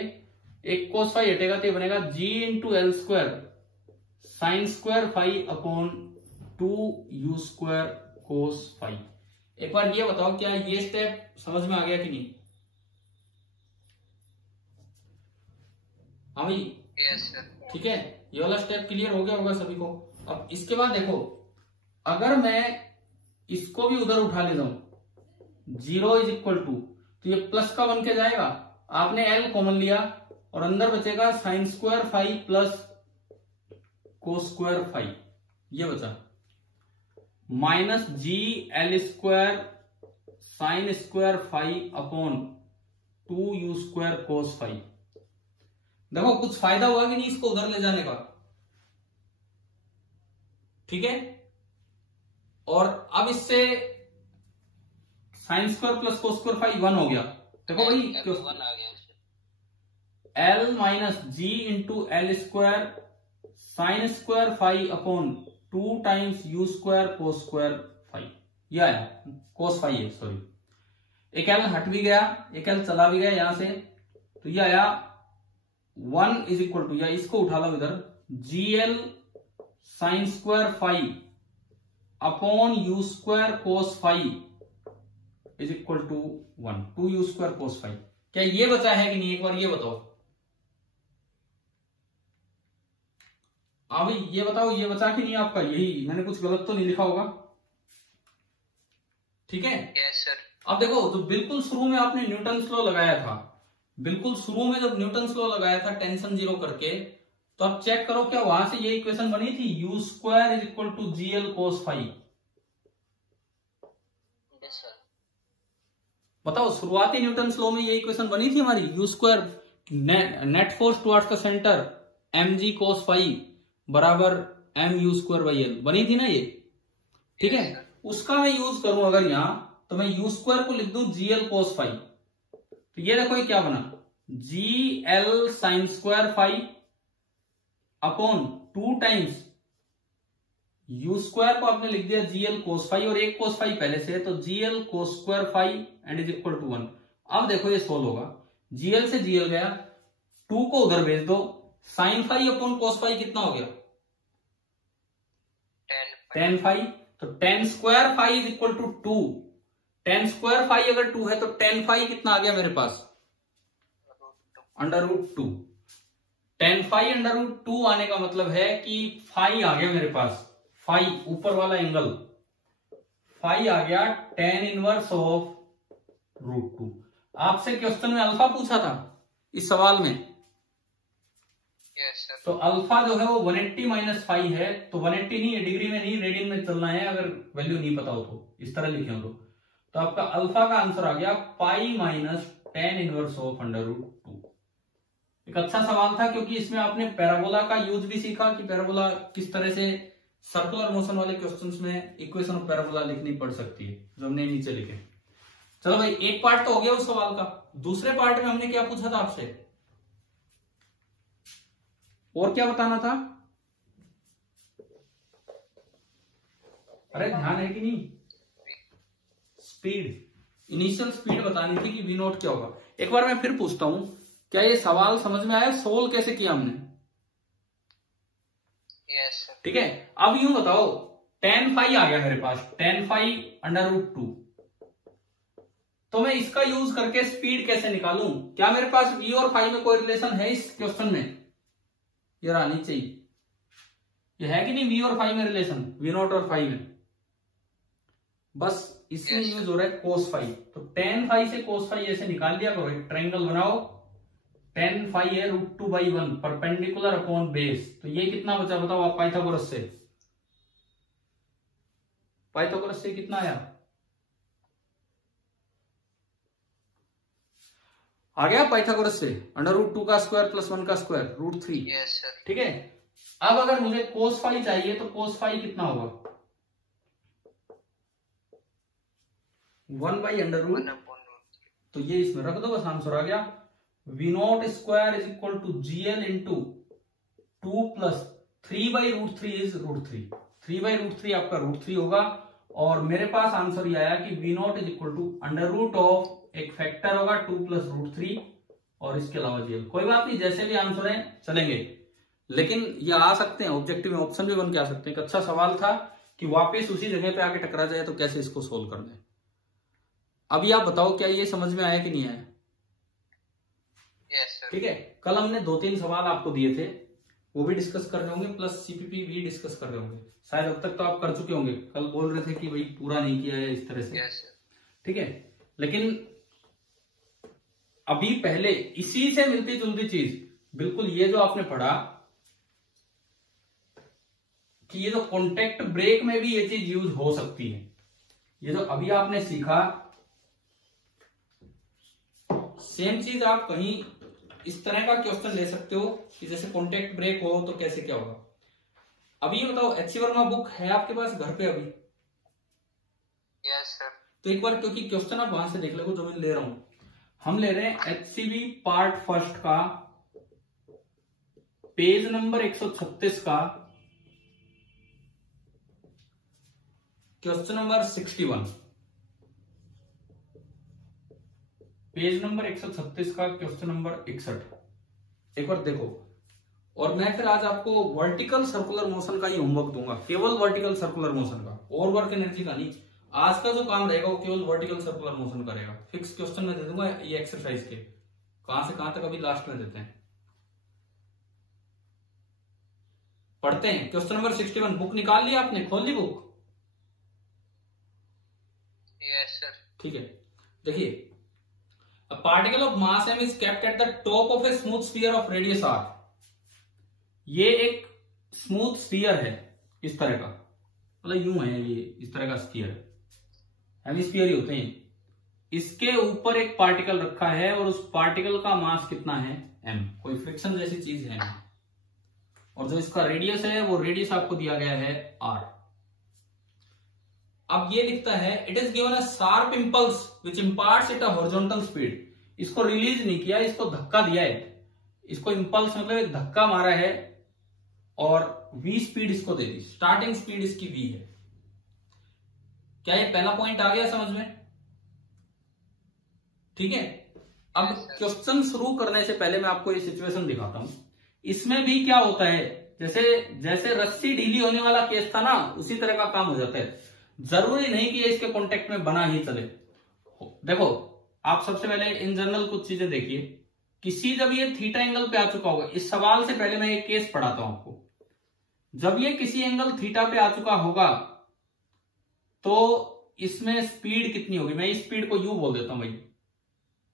एक कोस फाई हटेगा तो ये बनेगा g into l square sine square phi upon two u square cos phi. एक बार ये बताओ क्या ये स्टेप समझ में आ गया कि नहीं? हाँ भाई, यस सर। ठीक है, ये वाला स्टेप क्लियर हो गया होगा सभी को। अब इसके बाद देखो, अगर मैं इसको भी उधर उठा लेता हूं 0 इज इक्वल टू, तो ये प्लस का बन के जाएगा। आपने एल कॉमन लिया और अंदर बचेगा sine square phi plus cos square phi, ये बचा minus g l square sine square phi upon 2 u square cos phi. देखो कुछ फायदा हुआ कि नहीं इसको उधर ले जाने का, ठीक है। और अब इससे sine square plus cos square phi 1 हो गया। देखो भाई, 1 आ गया l minus g into l square sine square phi upon 2 times u square cos square phi, ये आया कोस फाई है, सॉरी। एक एल हट भी गया, एक एल चला भी गया यहां से, तो ये आया 1 इज इक्वल टू, या इसको उठा लो इधर, g l sine square phi upon u square cos phi is equal to 1, 2 u square cos phi. क्या ये बचा है कि नहीं, एक बार ये बताओ। अभी ये बताओ, ये बचा कि नहीं आपका? यही, मैंने कुछ गलत तो नहीं लिखा होगा, ठीक है। Yes sir. अब देखो, तो बिल्कुल शुरू में आपने न्यूटन लॉ लगाया था, बिल्कुल शुरू में जब न्यूटन लॉ लगाया था टेंशन जीरो करके, तो आप चेक करो क्या वहां से ये इक्वेशन बनी थी, u square is equal to g l cos phi. Yes sir. बताओ, शुरुआती न्यूटन लॉ में ये इक्वेशन बनी थी हमारी, u square net force towards the centre m g cos phi बराबर m u square by l, बनी थी ना ये, ठीक है। उसका मैं यूज करूं अगर यहां, तो मैं यू स्क्वायर को लिख दूं जी एल कोस फाई, तो ये देखो ये क्या बना, g l sine square phi upon 2 times u square को आपने लिख दिया जी एल कोस फाई, और एक कोस फाई पहले से है, तो g l cos square phi and is equal to 1। अब देखो ये सोल्व होगा, जीएल से जीएल गया, 2 को उधर भेज दो, sine phi upon cos phi कितना हो गया, 10 फाई। तो 10 square phi is equal to 2, 10 square phi अगर 2 है तो 10 फाई कितना आ गया मेरे पास, under root 2। 10 phi under root 2 आने का मतलब है कि फाई आ गया मेरे पास, फाई ऊपर वाला एंगल, फाई आ गया tan इनवर्स ऑफ रूट 2। आपसे क्वेश्चन में अल्फा पूछा था इस सवाल में, yes, तो अल्फा जो है वो 180 माइनस फाई है, तो 180 नहीं है, डिग्री में नहीं रेडियन में चलना है, अगर वैल्यू नहीं पता हो तो इस तरह लिखे हो तो आपका अल्फा का आंसर आ गया pi minus tan inverse of under root 2। एक अच्छा सवाल था, क्योंकि इसमें आपने पैराबोला का यूज भी सीखा कि पैराबोला किस तरह से सर्कुलर मोशन वाले क्वेश्चंस में इक्वेशन ऑफ पैराबोला लिखनी पड़ सकती है, जो हमने नीचे लिखे। चलो भाई, एक पार्ट तो हो गया उस सवाल का। दूसरे पार्ट में हमने क्या पूछा था आपसे, और क्या बताना था? अरे ध्यान है कि नहीं, स्पीड, इनिशियल स्पीड बतानी थी कि वी नॉट क्या होगा। एक बार मैं फिर पूछता हूं, क्या ये सवाल समझ में आया, सोल्व कैसे किया हमने? Yes sir. ठीक है, अब यूं बताओ, tan फाई आ गया मेरे पास, tan फाई अंडर रूट 2, तो मैं इसका यूज करके स्पीड कैसे निकालूं? क्या मेरे पास v और फाई में कोई रिलेशन है इस क्वेश्चन में? ये आनी चाहिए, ये है कि नहीं v और फाई में रिलेशन, v नॉट और फाई में? बस इसमें यूज हो रहा है कोस फाई, तो tan फाई से कोस फाई ऐसे निकाल दिया करो, एक ट्रायंगल बनाओ, tan फाई है root 2 by 1 perpendicular upon base, तो ये कितना बचा बताओ आप पाइथागोरस से? पाइथागोरस से कितना आया? आ गया पाइथागोरस से, अंडर रूट 2 का स्क्वायर प्लस 1 का स्क्वायर रूट 3। Yes sir. ठीक है, अब अगर मुझे कोस फाई चाहिए तो कोस फाई कितना होगा, 1 बाई अंडर रूट, तो ये इसमें रख दो, बस आंसर आ गया। V naught square is equal to g l into 2 plus 3 by root 3 is root 3, 3 by root 3 आपका रूट 3 होगा, और मेरे पास आंसर ये आया कि we naught is equal to under root of एक फैक्टर होगा 2 प्लस रूट 3, और इसके अलावा जी। कोई बात नहीं, जैसे भी आंसर है चलेंगे, लेकिन ये आ सकते हैं ऑब्जेक्टिव में, ऑप्शन भी बन के आ सकते हैं। एक अच्छा सवाल था, कि वापस उसी जगह पे आके टकरा जाए तो कैसे इसको सोल्व करना है। अभी आप बताओ क्या ये समझ में आया कि नहीं आया? Yes sir. ठीक है, कल हमने 2-3 सवाल आपको दिए थे, वो भी डिस्कस कर रहे होंगे, प्लस सीपीपी भी डिस्कस कर रहे होंगे। शायद अब तक तो आप कर चुके होंगे, कल बोल रहे थे कि भाई पूरा नहीं किया है इस तरह से। Yes sir. ठीक है, लेकिन अभी पहले इसी से मिलती जुलती चीज बिल्कुल ये जो आपने पढ़ा कि ये जो कॉन्टेक्ट ब्रेक में भी ये चीज यूज हो सकती है, ये जो अभी आपने सीखा, सेम चीज आप कहीं इस तरह का क्वेश्चन ले सकते हो कि जैसे कॉन्टेक्ट ब्रेक हो तो कैसे क्या होगा। अभी ये बताओ, एच सी वर्मा बुक है आपके पास घर पे अभी? Yes sir. तो एक बार, क्योंकि क्वेश्चन आप वहां से देख लो जो मैं ले रहा हूं, हम ले रहे हैं HCV पार्ट फर्स्ट का पेज नंबर 136 का क्वेश्चन नंबर 61, पेज नंबर 136 का क्वेश्चन नंबर 61। एक बार देखो, और मैं फिर आज आपको वर्टिकल सर्कुलर मोशन का ही होमवर्क दूंगा, केवल वर्टिकल सर्कुलर मोशन का, और वर्क एनर्जी का नहीं। आज का जो काम रहेगा वो केवल वर्टिकल सर्कुलर मोशन का रहेगा। फिक्स क्वेश्चन मैं दे दूंगा ये एक्सरसाइज के, कहां से कहां तक अभी लास्ट में देते हैं। पढ़ते हैं क्वेश्चन नंबर 61। बुक निकाल लिया आपने, खोल ली बुक? Yes sir. ठीक है, देखिए, a particle of mass m is kept at the top of a smooth sphere of radius r। ये एक स्मूथ स्फीयर है इस तरह का, मतलब यूं है, ये इस तरह का स्फीयर है, हेमिस्फीयर ही होते हैं। इसके ऊपर एक पार्टिकल रखा है और उस पार्टिकल का मास कितना है? m, कोई फ्रिक्शन जैसी चीज है, और जो इसका रेडियस है वो रेडियस आपको दिया गया है r। अब ये लिखता है it is given a sharp impulse which imparts it a horizontal speed. इसको रिलीज नहीं किया, इसको धक्का दिया है, इसको इंपल्स मतलब एक धक्का मारा है और v स्पीड इसको दे दी, स्टार्टिंग स्पीड इसकी v है। क्या ये पहला पॉइंट आ गया समझ में? ठीक है, अब क्वेश्चन शुरू करने से पहले मैं आपको ये सिचुएशन दिखाता हूं। इसमें भी क्या होता है, जैसे जैसे रस्सी ढीली होने वाला केस था ना, उसी तरह का काम हो जाता है। जरूरी नहीं कि ये इसके कांटेक्ट में बना ही चले। देखो, आप सबसे पहले इन जनरल कुछ चीजें देखिए। किसी जब ये थीटा एंगल पे आ चुका होगा, इस सवाल से पहले मैं एक केस पढ़ाता हूं आपको। जब ये किसी एंगल थीटा पे आ चुका होगा तो इसमें स्पीड कितनी होगी? मैं इस स्पीड को यू बोल देता हूं भाई,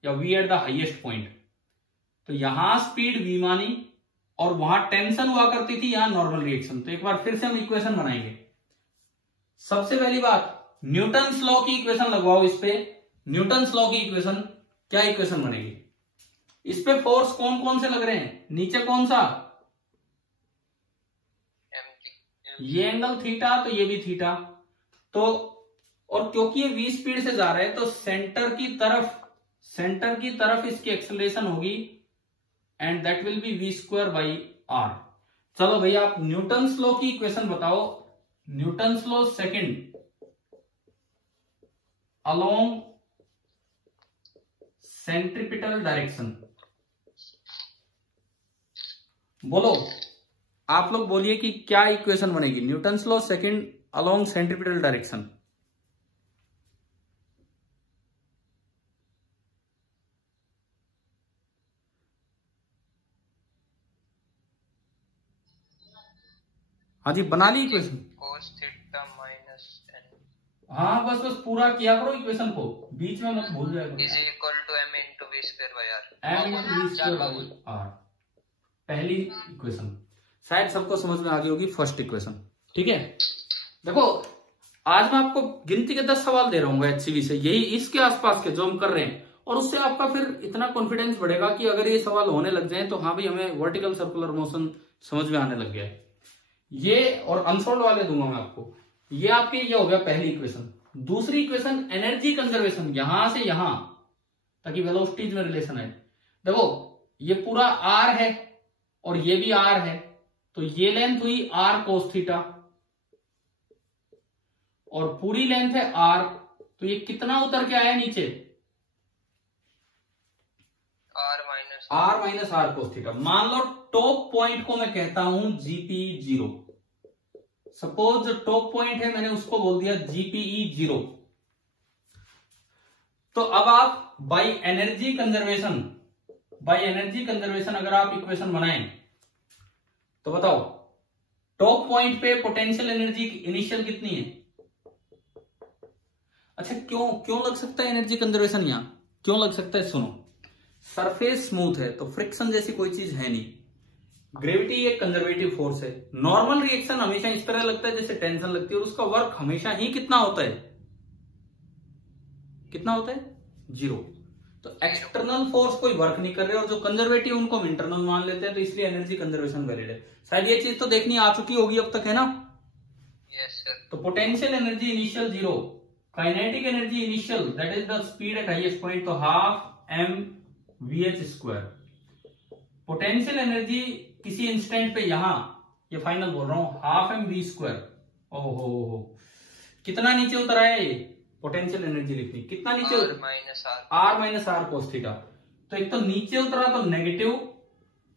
या v at the highest point. तो यहां स्पीड वी मानी और वहां टेंशन हुआ करती थी, यहां नॉर्मल रिएक्शन। तो एक बार फिर से हम इक्वेशन बनाएंगे। सबसे पहली बात, न्यूटन्स लॉ की इक्वेशन लगवाओ इस पे। न्यूटन्स लॉ की इक्वेशन, क्या इक्वेशन बनेगी? इस पे फोर्स कौन कौन से लग रहे हैं? नीचे कौन सा? ये एंगल थीटा, तो ये भी थीटा। तो और क्योंकि ये v स्पीड से जा रहा है तो सेंटर की तरफ इसकी एक्सेलरेशन होगी, and that will be v² by r। चलो भैया, आप न्यूटन्स लॉ की इक्वेशन बताओ। Newton's law second along centripetal direction. बोलो, आप लोग बोलिए कि क्या इक्वेशन बनेगी? Newton's law second along centripetal direction. हाँ जी, बना ली equation? cos theta minus n हाँ, बस पूरा किया करो इक्वेशन को, बीच में मत भूल जाया करो। Is equal to m into v square by r। m into v square by r, पहली इक्वेशन। शायद सबको समझ में आ गई होगी फर्स्ट इक्वेशन। ठीक है, देखो, आज मैं आपको गिनती के 10 सवाल दे रहा हूँ HCV से, यही इसके आसपास के जो हम कर रहे हैं, और उससे आपका फिर इतना कॉन्फिडेंस बढ़ेगा कि अगर ये सवाल होने लग जाए तो हाँ भाई, हमें वर्टिकल सर्कुलर मोशन समझ में आने लग गया है। ये और अनसोल्ड वाले दूंगा मैं आपको। ये आपके ये हो गया पहली इक्वेशन। दूसरी इक्वेशन एनर्जी कंजर्वेशन, यहां से यहां, ताकि वेलोसिटीज में रिलेशन है। देखो, ये पूरा r है और ये भी r है, तो ये लेंथ हुई r cos थीटा, और पूरी लेंथ है r, तो ये कितना उतर के आया नीचे? r minus r cos theta. मान लो टॉप पॉइंट को मैं कहता हूं GP0, सपोज जो टॉप पॉइंट है मैंने उसको बोल दिया GPE 0। तो अब आप बाय एनर्जी कंजर्वेशन अगर आप इक्वेशन बनाएं तो बताओ टॉप पॉइंट पे पोटेंशियल एनर्जी इनिशियल कितनी है? अच्छा, क्यों लग सकता है एनर्जी कंजर्वेशन? यहां क्यों लग सकता है? सुनो, सरफेस स्मूथ है तो फ्रिक्शन जैसी कोई चीज है नहीं, ग्रेविटी एक कंजर्वेटिव फोर्स है, नॉर्मल रिएक्शन हमेशा इस तरह लगता है जैसे टेंशन लगती है, और उसका वर्क हमेशा ही कितना होता है? 0। तो एक्सटर्नल फोर्स कोई वर्क नहीं कर रहे और जो कंजर्वेटिव उनको हम इंटरनल मान लेते हैं, तो इसलिए एनर्जी कंजर्वेशन वैलिड है। शायद ये चीज तो देखनी आ चुकी होगी अब तक, है ना? Yes sir. तो potential energy initial 0, kinetic energy initial that is the speed at highest point, तो हाफ mvh²। पोटेंशियल एनर्जी किसी इंस्टेंट पे यहां, ये फाइनल बोल रहा हूं, हाफ mv²। ओहो, कितना नीचे उतर आया ये पोटेंशियल एनर्जी लिखनी? कितना नीचे? R minus r cos theta. तो एक तो नीचे उतरा तो नेगेटिव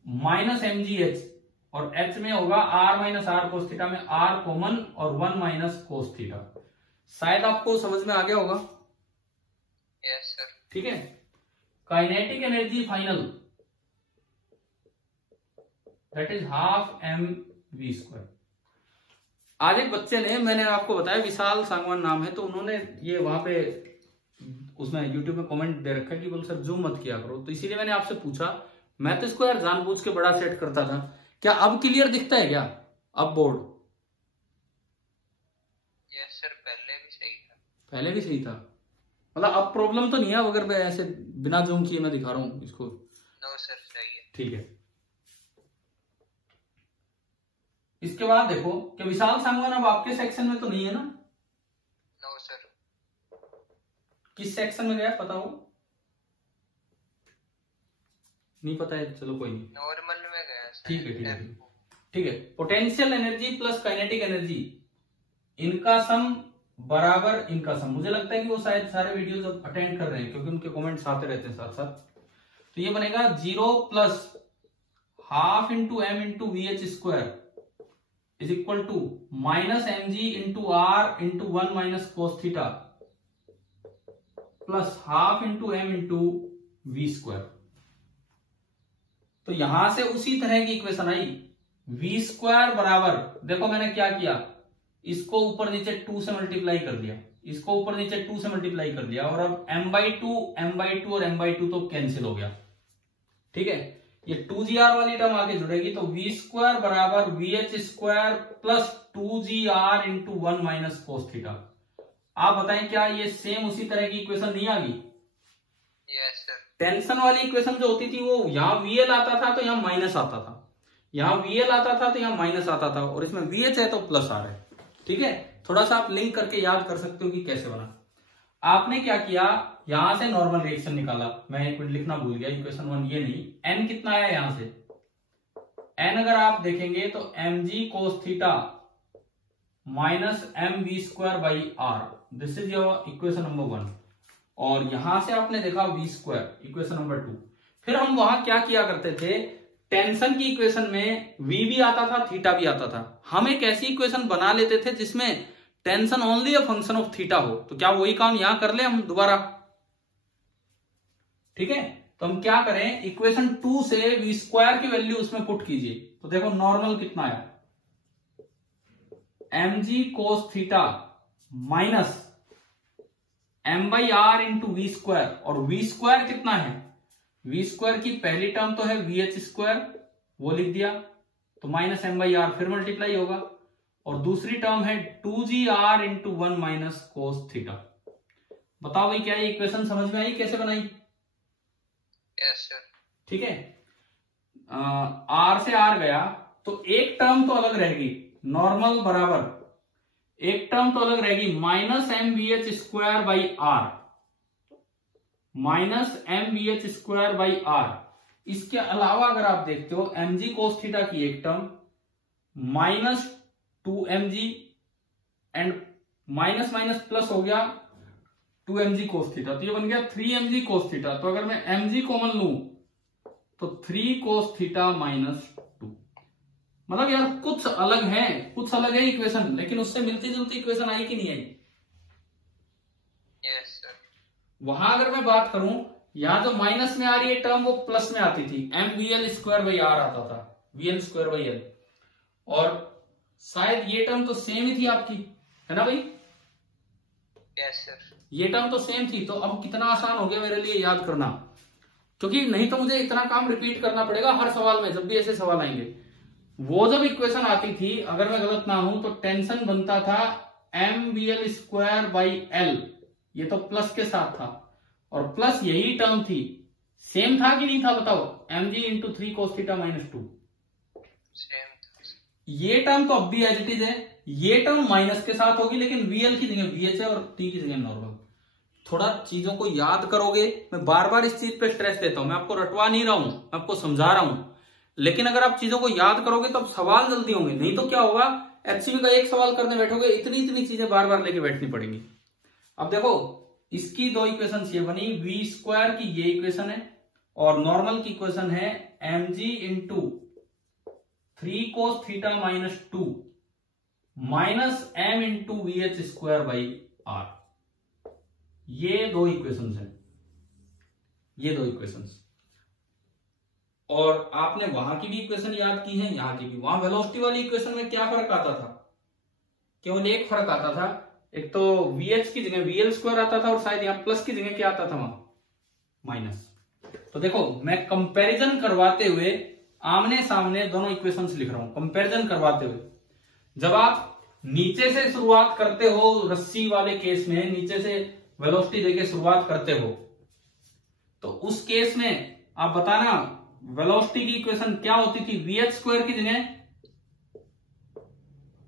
-mgh, और h में होगा r minus r cos theta में r कॉमन और 1 माइनस कोस थीटा। शायद आपको समझ में आ गया होगा। Yes sir. ठीक है, kinetic energy final that is half mv²। आज एक बच्चे ने, मैंने आपको बताया विशाल सांगवान नाम है, तो उन्होंने ये वहां पे उसमें यूट्यूब में कमेंट दे रखा है कि बोल सर जूम मत किया करो, तो इसीलिए मैंने आपसे पूछा। मैं तो इसको यार जानबूझ के बड़ा सेट करता था। क्या अब क्लियर दिखता है क्या अब बोर्ड? यस सर, पहले भी सही था। पहले भी सही था, मतलब अब प्रॉब्लम तो नहीं है? अगर मैं ऐसे बिना जूम किए मैं दिखा रहा हूँ इसको। नो सर, सही है। ठीक है, इसके बाद देखो कि विशाल सांगवान अब आपके सेक्शन में तो नहीं है ना? No sir. किस सेक्शन में गया पता हो? नहीं पता है, चलो कोई नहीं, नॉर्मल में गया सर। ठीक है। Potential energy plus kinetic energy, इनका सम बराबर इनका सम। मुझे लगता है कि वो शायद सारे वीडियोस अटेंड कर रहे हैं क्योंकि उनके कमेंट्स आते रहते हैं साथ साथ। तो ये बनेगा 0 plus half into m into vh² is equal to -mg into r into 1 minus cos theta plus half into m into v²। तो यहां से उसी तरह की इक्वेशन आई, v² बराबर, देखो मैंने क्या किया, इसको ऊपर नीचे 2 से मल्टीप्लाई कर दिया, इसको ऊपर नीचे 2 से मल्टीप्लाई कर दिया, और अब m/2 और m/2 तो कैंसिल हो गया। ठीक है, ये 2gr वाली टर्म आगे जुड़ेगी, तो v² बराबर vh² plus 2gr into 1 minus cos theta. आप बताएं क्या ये सेम उसी तरह की इक्वेशन नहीं आ गई? Yes sir. टेंशन वाली इक्वेशन जो होती थी वो यहां VL आता था तो यहां माइनस आता था, यहां VL आता था तो यहां माइनस आता था, और इसमें VH है तो प्लस आ रहा है। ठीक है, थोड़ा सा आप लिंक करके याद कर सकते हो कि कैसे बना। आपने क्या किया, यहां से नॉर्मल रिएक्शन निकाला, मैं एक मिनट लिखना भूल गया, इक्वेशन 1 ये नहीं, n कितना आया यहां से, n अगर आप देखेंगे तो mg cos theta minus mv²/r, this is your equation number 1, और यहां से आपने देखा v², इक्वेशन नंबर 2। फिर हम वहां क्या किया करते थे, टेंशन की इक्वेशन में v भी आता था, थीटा भी आता था, हम एक ऐसी इक्वेशन बना लेते थे जिसमें tension only a function of theta हो। तो क्या वही काम यहां कर ले हम दोबारा? ठीक है, तो हम क्या करें, इक्वेशन 2 से v² की वैल्यू उसमें पुट कीजिए, तो देखो नॉर्मल कितना आया, mg cos theta minus m/r into v², और v² कितना है, v² की पहली टर्म तो है vh², वो लिख दिया, तो माइनस m/r फिर मल्टीप्लाई होगा, और दूसरी टर्म है 2gr into 1 minus cos theta. बताओ भाई क्या ये इक्वेशन समझ में आई, कैसे बनाई? Yes sir. ठीक है, r से r गया तो एक टर्म तो अलग रहेगी, नॉर्मल बराबर एक टर्म तो अलग रहेगी, -mvh²/r, -mvh²/r। इसके अलावा अगर आप देखते हो mg cos थीटा की एक term, -2mg and minus minus plus हो गया 2mg cos थीटा, तो ये बन गया 3mg cos थीटा। तो अगर मैं mg कॉमन लूं तो 3 cos थीटा -2, मतलब यार कुछ अलग है इक्वेशन, लेकिन उससे मिलती जुलती इक्वेशन आई कि नहीं आई? Yes sir. वहां अगर मैं बात करूं, यहां जो माइनस में आ रही है टर्म वो प्लस में आती थी, mvl²r आता था, vl²l, और शायद ये टर्म तो सेम ही थी आपकी, है ना भाई? Yes sir. ये टर्म तो सेम थी, तो अब कितना आसान हो गया मेरे लिए याद करना, क्योंकि नहीं तो मुझे इतना काम रिपीट करना पड़ेगा हर सवाल में जब भी ऐसे सवाल आएंगे। वो जब इक्वेशन आती थी, अगर मैं गलत ना हूं तो टेंशन बनता था mvl²l, ये तो प्लस के साथ था, और प्लस यही टर्म थी, सेम था कि नहीं था बताओ? mg into 3 cos theta minus 2, same. ये टर्म तो अब भी एज इट इज है, ये टर्म माइनस के साथ होगी, लेकिन वीएल की जगह वीएच है और टी की जगह नॉर्मल। थोड़ा चीजों को याद करोगे, मैं बार बार इस चीज पे स्ट्रेस देता हूं, मैं आपको रटवा नहीं रहा हूं, मैं आपको समझा रहा हूं, लेकिन अगर आप चीजों को याद करोगे तो अब सवाल जल्दी होंगे, नहीं तो क्या होगा, एचसीवी का एक सवाल करने बैठोगे इतनी इतनी चीजें बार बार लेके बैठनी पड़ेंगी। अब देखो, इसकी दो इक्वेशन ये बनी, v² की ये इक्वेशन है, और नॉर्मल की इक्वेशन है mg into 3 cos theta minus 2 minus m into vh²r। ये दो इक्वेशंस हैं, ये दो इक्वेशंस। और आपने वहां की भी इक्वेशन याद की है, यहां की भी। वहां वेलोसिटी वाली इक्वेशन में क्या फर्क आता था? केवल एक फर्क आता था, एक तो vh की जगह vl² आता था, और शायद यहां प्लस की जगह क्या आता था? वहां माइनस। तो देखो, मैं कंपैरिजन करवाते हुए आमने सामने दोनों इक्वेशंस लिख रहा हूं, कंपैरिजन करवाते हुए। जब आप नीचे से शुरुआत करते हो, रस्सी वाले केस में नीचे से वेलोसिटी देके शुरुआत करते हो, तो उस केस में आप बताना वेलोसिटी की इक्वेशन क्या होती थी? vh² की जगह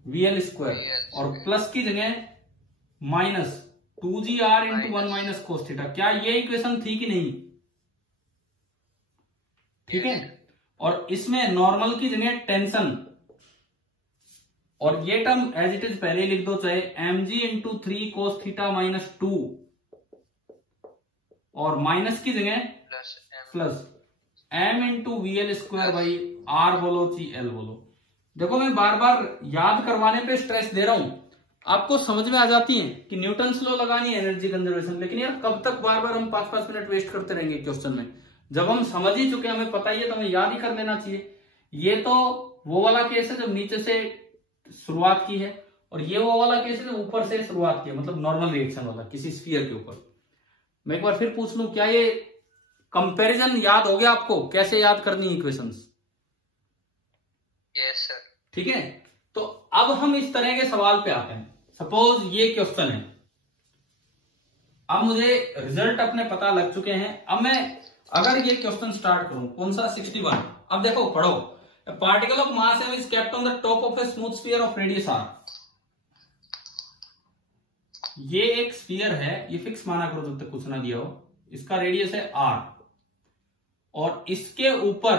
vl², और प्लस की जगह minus 2gr into 1 minus cos theta. क्या ये इक्वेशन थी कि नहीं? ठीक है। और इसमें नॉर्मल की जगह टेंशन, और ये टर्म एज इट इज पहले लिख दो, चाहे mg into 3 cos theta minus 2, और माइनस की जगह प्लस m इंटू vl²r बोलो ची l बोलो। देखो, मैं बार बार याद करवाने पे स्ट्रेस दे रहा हूं, आपको समझ में आ जाती है कि न्यूटन्स लॉ लगानी है एनर्जी कंजर्वेशन, लेकिन यार कब तक बार बार हम 5-5 मिनट वेस्ट करते रहेंगे क्वेश्चन में? जब हम समझ ही चुके, हमें पता ही है, तो हमें याद ही कर लेना चाहिए। ये तो वो वाला केस है जब नीचे से शुरुआत की है, और ये वो वाला केस है जब ऊपर से शुरुआत की है, मतलब नॉर्मल रिएक्शन वाला किसी स्फीयर के ऊपर। मैं एक बार फिर पूछ लूं, क्या ये कंपैरिजन याद हो गया आपको? कैसे याद करनी है इक्वेशंस? Yes sir. ठीक है। तो अब हम इस तरह के सवाल पे आते हैं। सपोज ये क्वेश्चन है, अब मुझे रिजल्ट अपने पता लग चुके हैं। अब मैं अगर ये क्वेश्चन स्टार्ट करूं, कौन सा? 61। अब देखो, पढ़ो। Particle of mass m is kept on the top of a smooth sphere of radius r। ये एक स्फीयर है, ये फिक्स माना करो जब तक कुछ ना दिया हो। इसका रेडियस है r, और इसके ऊपर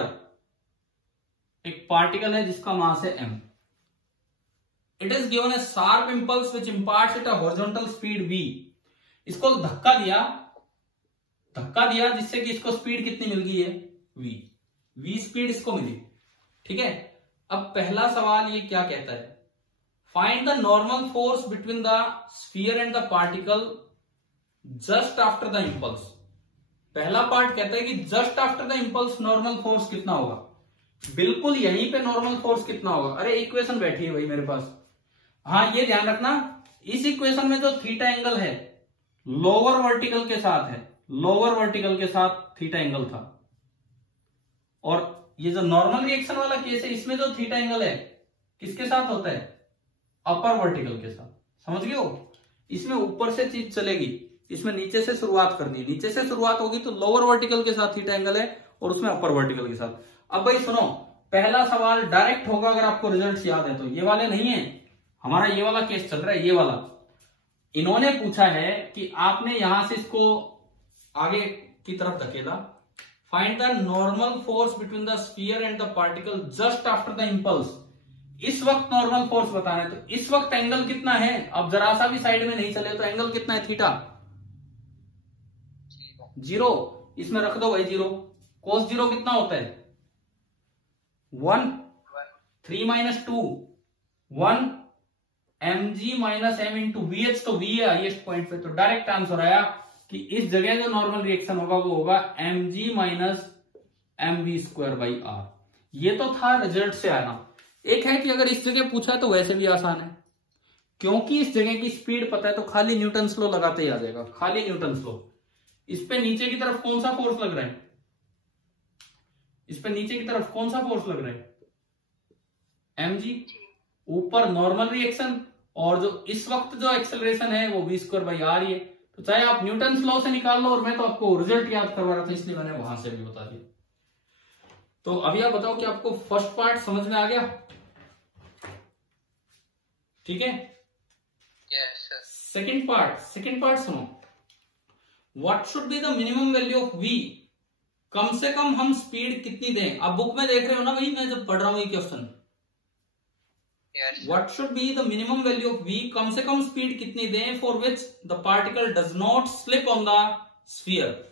एक पार्टिकल है जिसका मास है m। It is given A sharp impulse which imparts it a horizontal speed v। इसको धक्का दिया जिससे कि इसको स्पीड कितनी मिल गई है? v स्पीड इसको मिली। ठीक है। अब पहला सवाल ये क्या कहता है? Find the normal force between the sphere and the particle just after the impulse. पहला पार्ट कहता है कि just after the impulse normal force कितना होगा? बिल्कुल यहीं पे नॉर्मल फोर्स कितना होगा? अरे इक्वेशन बैठी है भाई मेरे पास। हाँ, ये ध्यान रखना, इस इक्वेशन में जो थीटा एंगल है लोअर वर्टिकल के साथ है, लोअर वर्टिकल के साथ थीटा एंगल था, और ये जो नॉर्मल रिएक्शन वाला केस है इसमें जो थीटा एंगल है किसके साथ होता है? अपर वर्टिकल के साथ। समझ गए हो? इसमें ऊपर से चीज चलेगी, इसमें नीचे से शुरुआत करनी है। नीचे से शुरुआत होगी तो लोअर वर्टिकल के साथ थीटा एंगल है, और उसमें अपर वर्टिकल के साथ। अब भाई सुनो, पहला सवाल डायरेक्ट होगा अगर आपको रिजल्ट याद है तो। ये वाले नहीं है, हमारा ये वाला केस चल रहा है, ये वाला। इन्होंने पूछा है कि आपने यहां से इसको आगे की तरफ धकेला, find the normal force between the sphere and the particle just after the impulse. इस वक्त नॉर्मल फोर्स बताना है, तो इस वक्त एंगल कितना है? अब जरा सा भी साइड में नहीं चले तो एंगल कितना है? थीटा 0। इसमें रख दो भाई 0। cos 0 कितना होता है? 1। 3 minus 2 1 mg minus m into V H, तो वी है हाइएस्ट पॉइंट पे, तो डायरेक्ट आंसर आया कि इस जगह जो नॉर्मल रिएक्शन होगा वो होगा mg माइनस mv²/r। ये तो था रिजल्ट से आना। एक है कि अगर इस जगह पूछा तो वैसे भी आसान है, क्योंकि इस जगह की स्पीड पता है तो खाली न्यूटन लॉ लगाते ही आ जाएगा, खाली न्यूटन लॉ। इस पे नीचे की तरफ कौन सा फोर्स लग रहा है, इस पे नीचे की तरफ कौन सा फोर्स लग रहा है, mg। ऊपर नॉर्मल रिएक्शन, और जो इस वक्त जो एक्सेलरेशन है वो v²/r ही है। तो चाहे आप न्यूटन लॉ से निकाल लो, और मैं तो आपको रिजल्ट याद करवा रहा था इसलिए मैंने वहां से भी बता दिया। तो अभी आप बताओ कि आपको फर्स्ट पार्ट समझ में आ गया? ठीक है। सेकंड पार्ट सुनो। What should be the minimum value of v? कम से कम हम स्पीड कितनी दें? आप बुक में देख रहे हो ना भाई, मैं जब पढ़ रहा हूं ये question. What should be the minimum value of v? कम से कम स्पीड कितनी दें for which the particle does not slip on the sphere.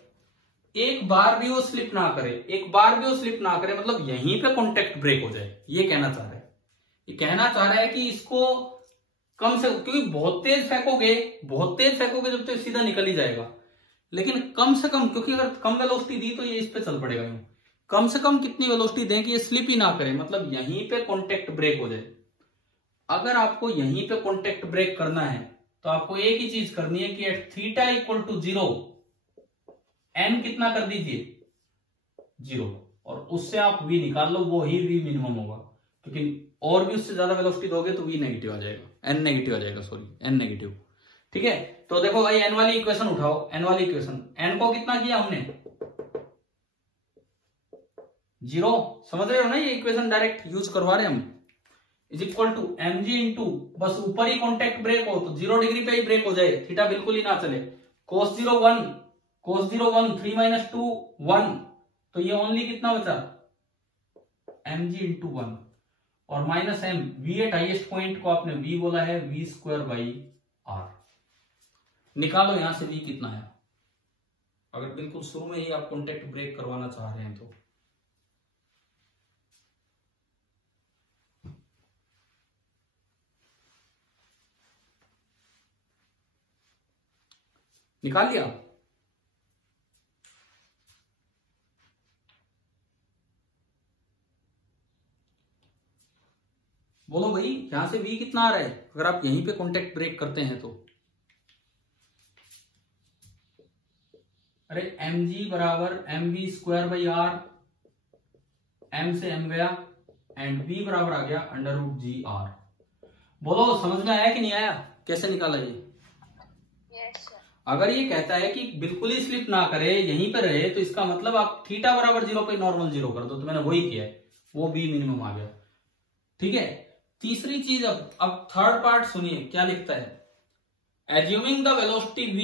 एक बार भी वो स्लिप ना करे, एक बार भी वो स्लिप ना करे, मतलब यहीं पे कॉन्टेक्ट ब्रेक हो जाए, ये कहना चाह रहा है। ये कहना चाह रहा है कि इसको कम से, क्योंकि बहुत तेज फेंकोगे जब तो सीधा निकल ही जाएगा, लेकिन कम से कम, क्योंकि अगर कम वेलोसिटी दी तो ये इस पे चल पड़ेगा यूं। कम से कम कितनी वेलोसिटी दें कि ये स्लिप ही ना करे, मतलब यहीं पे कॉन्टेक्ट ब्रेक हो जाए। अगर आपको यहीं पे कॉन्टेक्ट ब्रेक करना है तो आपको एक ही चीज करनी है कि at theta equal to 0 n कितना कर दीजिए 0, और उससे आप v निकाल लो, वो ही v मिनिमम होगा। क्योंकि और भी उससे ज्यादा वेलोसिटी दोगे तो v नेगेटिव आ जाएगा, n नेगेटिव आ जाएगा, सॉरी n नेगेटिव। ठीक है, तो देखो भाई n वाली इक्वेशन उठाओ, n वाली इक्वेशन, n को कितना किया हमने 0, समझ रहे हो ना? ये इक्वेशन डायरेक्ट यूज करवा रहे हैं हम। Is equal to mg into, बस ऊपर ही कॉन्टेक्ट ब्रेक हो तो 0 डिग्री पे ही ब्रेक हो जाए, थीटा बिल्कुल ही ना चले। cos 0 1 3 माइनस 2 1, तो ये ओनली कितना बचा mg इंटू 1, और minus m, v8 highest point को आपने v बोला है, v²/r। निकालो यहां से v कितना है, अगर बिल्कुल शुरू में ही आप कॉन्टेक्ट ब्रेक करवाना चाह रहे हैं तो। निकाल लिया? बोलो भाई, यहां से v कितना आ रहा है अगर आप यहीं पे कॉन्टेक्ट ब्रेक करते हैं तो? अरे mg बराबर mv²/r, m से m गया, एंड v बराबर आ गया √gr। बोलो समझ में आया कि नहीं आया? कैसे निकाला ये? अगर ये कहता है कि बिल्कुल ही स्लिप ना करे, यहीं पर रहे, तो इसका मतलब आप थीटा बराबर 0 पे नॉर्मल 0 कर दो, तो मैंने वही किया है, वो v मिनिमम आ गया। ठीक है, तीसरी चीज, अब थर्ड पार्ट सुनिए क्या लिखता है। Assuming the velocity v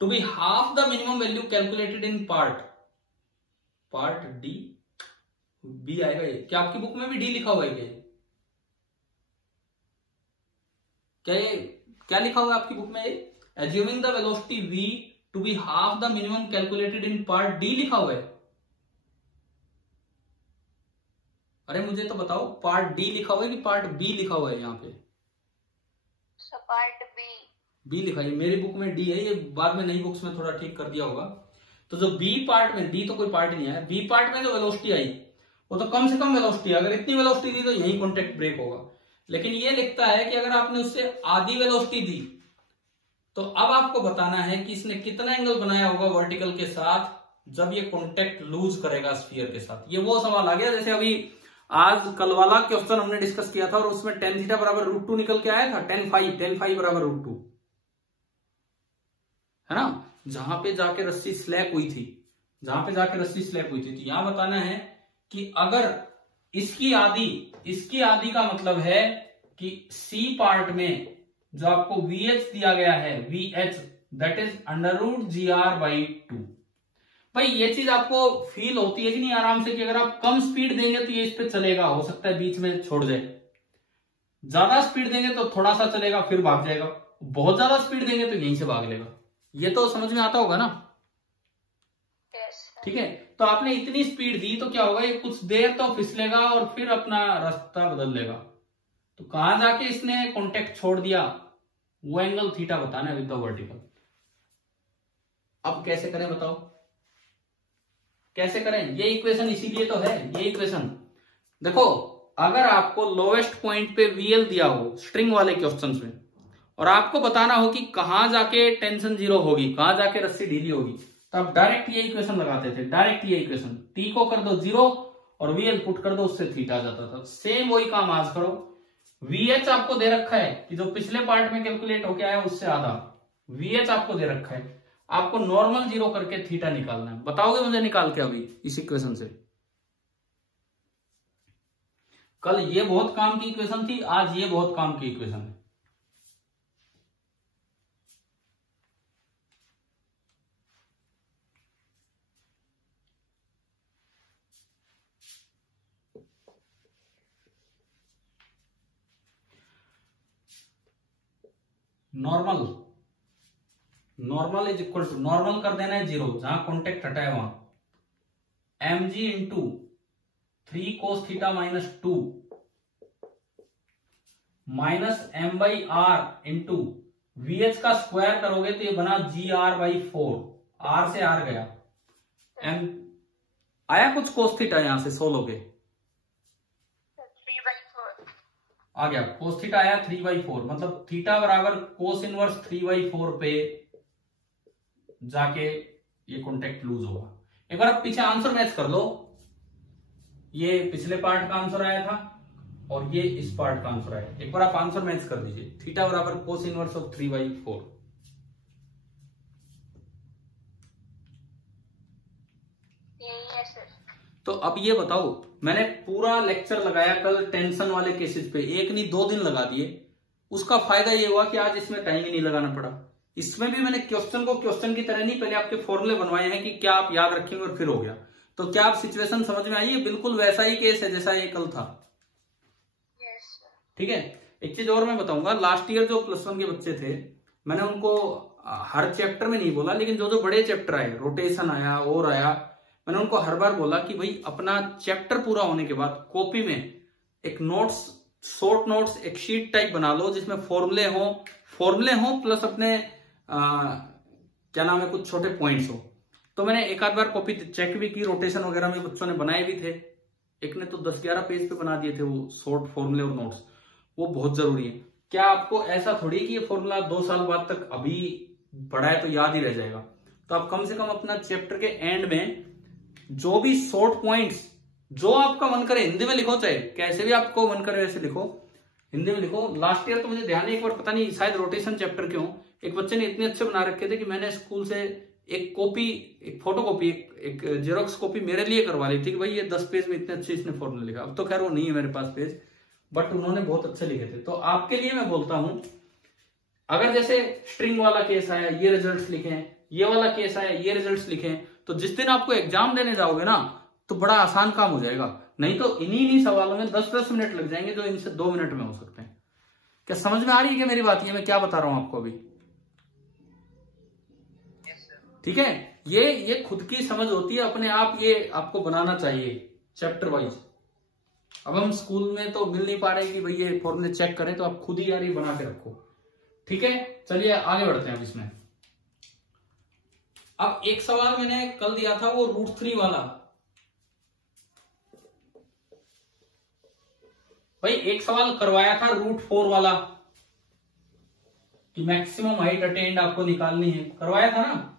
to be half the minimum value calculated in part D, B आएगा ये। क्या आपकी बुक में भी डी लिखा हुआ है क्या लिखा हुआ है आपकी बुक में? Assuming the velocity v to be half the minimum calculated in part D लिखा हुआ है। अरे मुझे तो बताओ, पार्ट डी लिखा हुआ है कि पार्ट बी लिखा हुआ है? यहाँ पे पार्ट बी लिखा है, मेरी बुक में डी है, ये बाद में नई बुक्स में थोड़ा ठीक कर दिया होगा। तो जो बी पार्ट में, डी तो कोई पार्ट नहीं है, बी पार्ट में जो वेलोसिटी आई वो तो कम से कम वेलोसिटी है। अगर इतनी वेलोसिटी दी तो यही कॉन्टेक्ट ब्रेक होगा। लेकिन ये लिखता है कि अगर आपने उससे आधी वेलोसिटी दी तो अब आपको बताना है कि इसने कितना एंगल बनाया होगा वर्टिकल के साथ जब ये कॉन्टेक्ट लूज करेगा स्फीयर के साथ। ये वो सवाल आ गया जैसे अभी आज कल वाला क्वेश्चन हमने डिस्कस किया था और उसमें tan थीटा बराबर √2 निकल के आया था, tan फाई बराबर √2, है ना? जहां पे जाके रस्सी स्लैप हुई थी, तो यहां बताना है कि अगर इसकी आधी का मतलब है कि सी पार्ट में जो आपको VH दिया गया है, VH दैट इज √GR/2। भाई ये चीज आपको फील होती है कि नहीं आराम से, कि अगर आप कम स्पीड देंगे तो ये इस पे चलेगा, हो सकता है बीच में छोड़ जाए। ज्यादा स्पीड देंगे तो थोड़ा सा चलेगा फिर भाग जाएगा, बहुत ज्यादा स्पीड देंगे तो यहीं से भाग लेगा। ये तो समझ में आता होगा ना? ठीक है, तो आपने इतनी स्पीड दी तो क्या होगा, ये कुछ देर तो फिसलेगा और फिर अपना रास्ता बदल लेगा। तो कहां जाके इसने कांटेक्ट छोड़ दिया, वो एंगल थीटा बताना है विद द वर्टिकल। अब कैसे करें बताओ, कैसे करें? ये इक्वेशन इसीलिए तो है, ये इक्वेशन देखो, अगर आपको लोवेस्ट पॉइंट पे वीएल दिया हो स्ट्रिंग वाले क्वेश्चन में, और आपको बताना हो कि कहां जाके टेंशन जीरो होगी, कहां जाके रस्सी ढीली होगी, तो आप डायरेक्ट ये इक्वेशन लगाते थे, डायरेक्ट ये इक्वेशन, टी को कर दो जीरो और वीएल पुट कर दो, उससे थीटा जाता था। सेम वही काम आज करो। वीएच आपको दे रखा है कि जो पिछले पार्ट में कैलकुलेट होके आया उससे आधा, वीएच आपको दे रखा है, आपको नॉर्मल जीरो करके थीटा निकालना है। बताओगे मुझे निकाल के अभी इस इक्वेशन से? कल ये बहुत काम की इक्वेशन थी, आज ये बहुत काम की इक्वेशन है। Normal, normal is equal to, normal कर देना है जीरो, जहां कॉन्टेक्ट हटा है वहां m ji into 3 cos theta minus 2 minus m by r into v h का स्क्वायर करोगे तो ये बना जी आर बाई 4, आर से आर गया, एम आया कुछ cos थीटा यहां से सोलो के आ गया, cos थीटा आया 3/4, मतलब थीटा बराबर cos इनवर्स 3/4 पे जाके ये कॉन्टेक्ट लूज होगा। एक बार आप पीछे आंसर मैच कर लो, ये पिछले पार्ट का आंसर आया था और ये इस पार्ट का आंसर आया, एक बार आप आंसर मैच कर दीजिए, थीटा बराबर cos इनवर्स ऑफ 3/4। तो अब ये बताओ, मैंने पूरा लेक्चर लगाया कल टेंशन वाले केसेस पे, एक नहीं 2 दिन लगा दिए, उसका फायदा ये हुआ कि आज इसमें टाइम ही नहीं लगाना पड़ा। इसमें भी मैंने क्वेश्चन को क्वेश्चन की तरह नहीं, पहले आपके फॉर्मूले बनवाए हैं कि क्या आप याद रखेंगे और फिर हो गया। तो क्या आप सिचुएशन समझ में आई है? बिल्कुल वैसा ही केस है जैसा ये कल था। ठीक है, एक चीज और मैं बताऊंगा, लास्ट ईयर जो +1 के बच्चे थे, मैंने उनको हर चैप्टर में नहीं बोला, लेकिन जो जो बड़े चैप्टर आए, रोटेशन आया और आया, मैंने उनको हर बार बोला कि भाई अपना चैप्टर पूरा होने के बाद कॉपी में एक नोट्स, शॉर्ट नोट्स, एक शीट टाइप बना लो जिसमें फॉर्मूले हो प्लस अपने क्या नाम है, कुछ छोटे पॉइंट्स हो। तो मैंने एक आध बार कॉपी चेक भी की, रोटेशन वगैरह में बच्चों ने बनाए भी थे, एक ने तो 10-11 पेज पे बना दिए थे वो शॉर्ट फॉर्मूले और नोट्स, वो बहुत जरूरी है। क्या आपको ऐसा थोड़ी कि ये फॉर्मूला 2 साल बाद तक अभी पढ़ा है तो याद ही रह जाएगा? तो आप कम से कम अपना चैप्टर के एंड में जो भी शॉर्ट पॉइंट्स, जो आपका मन करे हिंदी में लिखो, चाहे कैसे भी आपको मन करे वैसे लिखो, हिंदी में लिखो। लास्ट ईयर तो मुझे ध्यान है, एक बार पता नहीं शायद रोटेशन चैप्टर के हो, एक बच्चे ने इतने अच्छे बना रखे थे कि मैंने स्कूल से एक कॉपी, एक फोटो कॉपी, एक जेरोक्स कॉपी मेरे लिए करवा ली थी कि भाई ये 10 पेज में इतने अच्छे इसने फॉर्मूले लिखा। अब तो खैर वो नहीं है मेरे पास पेज, बट उन्होंने बहुत अच्छे लिखे थे। तो आपके लिए मैं बोलता हूं, अगर जैसे स्ट्रिंग वाला केस आया ये रिजल्ट्स लिखे हैं, ये वाला केस आया ये रिजल्ट्स लिखे हैं, तो जिस दिन आपको एग्जाम देने जाओगे ना तो बड़ा आसान काम हो जाएगा। नहीं तो इन्हीं सवालों में 10-10 मिनट लग जाएंगे जो इनसे 2 मिनट में हो सकते हैं। क्या समझ में आ रही है क्या मेरी बात? ये मैं क्या बता रहा हूं आपको अभी? ठीक है, ये खुद की समझ होती है अपने आप, ये आपको बनाना चाहिए चैप्टर वाइज। अब हम स्कूल में तो मिल नहीं पा रहे कि भाई ये फॉर्मूले चेक करें, तो आप खुद ही यार ये बना के रखो। ठीक है, चलिए आगे बढ़ते हैं अब इसमें। अब एक सवाल मैंने कल दिया था वो √3 वाला। भाई एक सवाल करवाया था √4 वाला कि मैक्सिमम हाइट अटेन्ड आपको निकालनी है, करवाया था ना?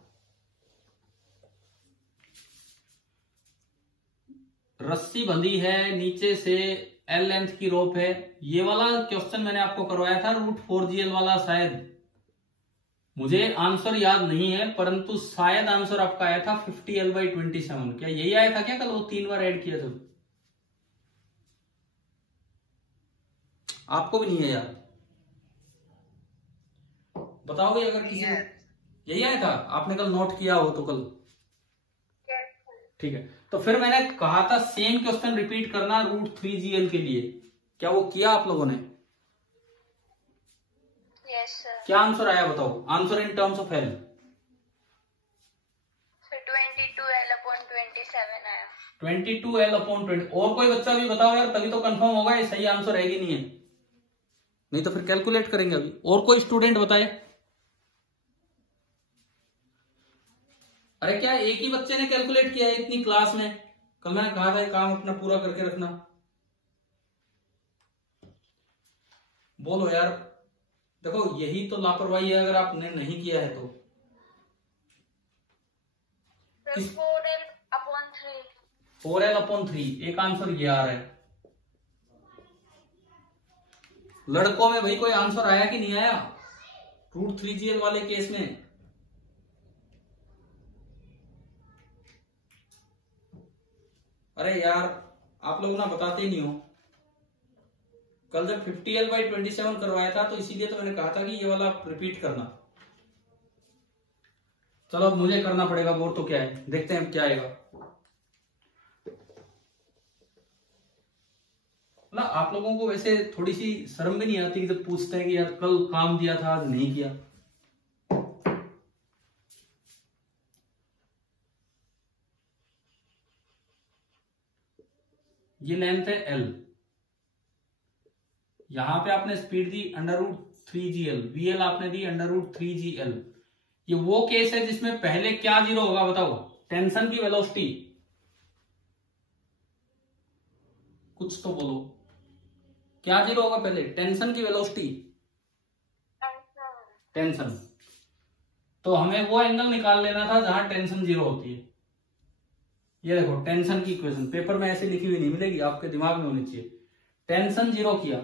रस्सी बंधी है, नीचे से L लेंथ की रोप है, ये वाला क्वेश्चन मैंने आपको करवाया था √4GL वाला। शायद मुझे आंसर याद नहीं है, परंतु शायद आंसर आपका आया था 50L/27। क्या यही आया था क्या कल? वो 3 बार ऐड किया जब, आपको भी नहीं है याद? बताओगे अगर किसी यही आया था, आपने कल नोट किया हो तो कल। ठीक है, तो फिर मैंने कहा था सेम क्वेश्चन रिपीट करना √3GL के लिए, क्या वो किया आप लोगों ने? Yes sir. क्या आंसर आया बताओ, answer in terms of L। 22L/27। आया। 22L/20। और कोई बच्चा भी बताओ यार, तभी तो कंफर्म होगा, ये सही आंसर है कि नहीं है, नहीं तो फिर कैलकुलेट करेंगे अभी। और कोई स्टूडेंट बताए? अरे क्या एक ही बच्चे ने कैलकुलेट किया है इतनी क्लास में? कल मैंने कहा था काम अपना पूरा करके रखना। बोलो यार, देखो यही तो लापरवाही है अगर आपने नहीं किया है तो। 4L/3। 4L/3 एक आंसर ये आ रहा है। लड़कों में भाई कोई आंसर आया कि नहीं आया √3GL वाले केस में? अरे यार आप लोग ना बताते ही नहीं हो। कल जब 50L/27 करवाया था तो इसीलिए तो मैंने कहा था कि ये वाला रिपीट करना। चलो अब मुझे करना पड़ेगा बोर, तो क्या है, देखते हैं क्या आएगा ना। आप लोगों को वैसे थोड़ी सी शर्म भी नहीं आती कि जब पूछते हैं कि यार कल काम दिया था आज नहीं किया? ये लेंथ है L, यहां पे आपने स्पीड दी √3GL, VL आपने दी √3GL। ये वो केस है जिसमें पहले क्या जीरो होगा बताओ? टेंशन की वेलोसिटी। कुछ तो बोलो, क्या जीरो होगा पहले? टेंशन की वेलोसिटी, टेंशन। तो हमें वो एंगल निकाल लेना था जहां टेंशन जीरो होती है। ये देखो टेंशन की इक्वेशन पेपर में ऐसे लिखी हुई नहीं मिलेगी, आपके दिमाग में होनी चाहिए। टेंशन जीरो किया,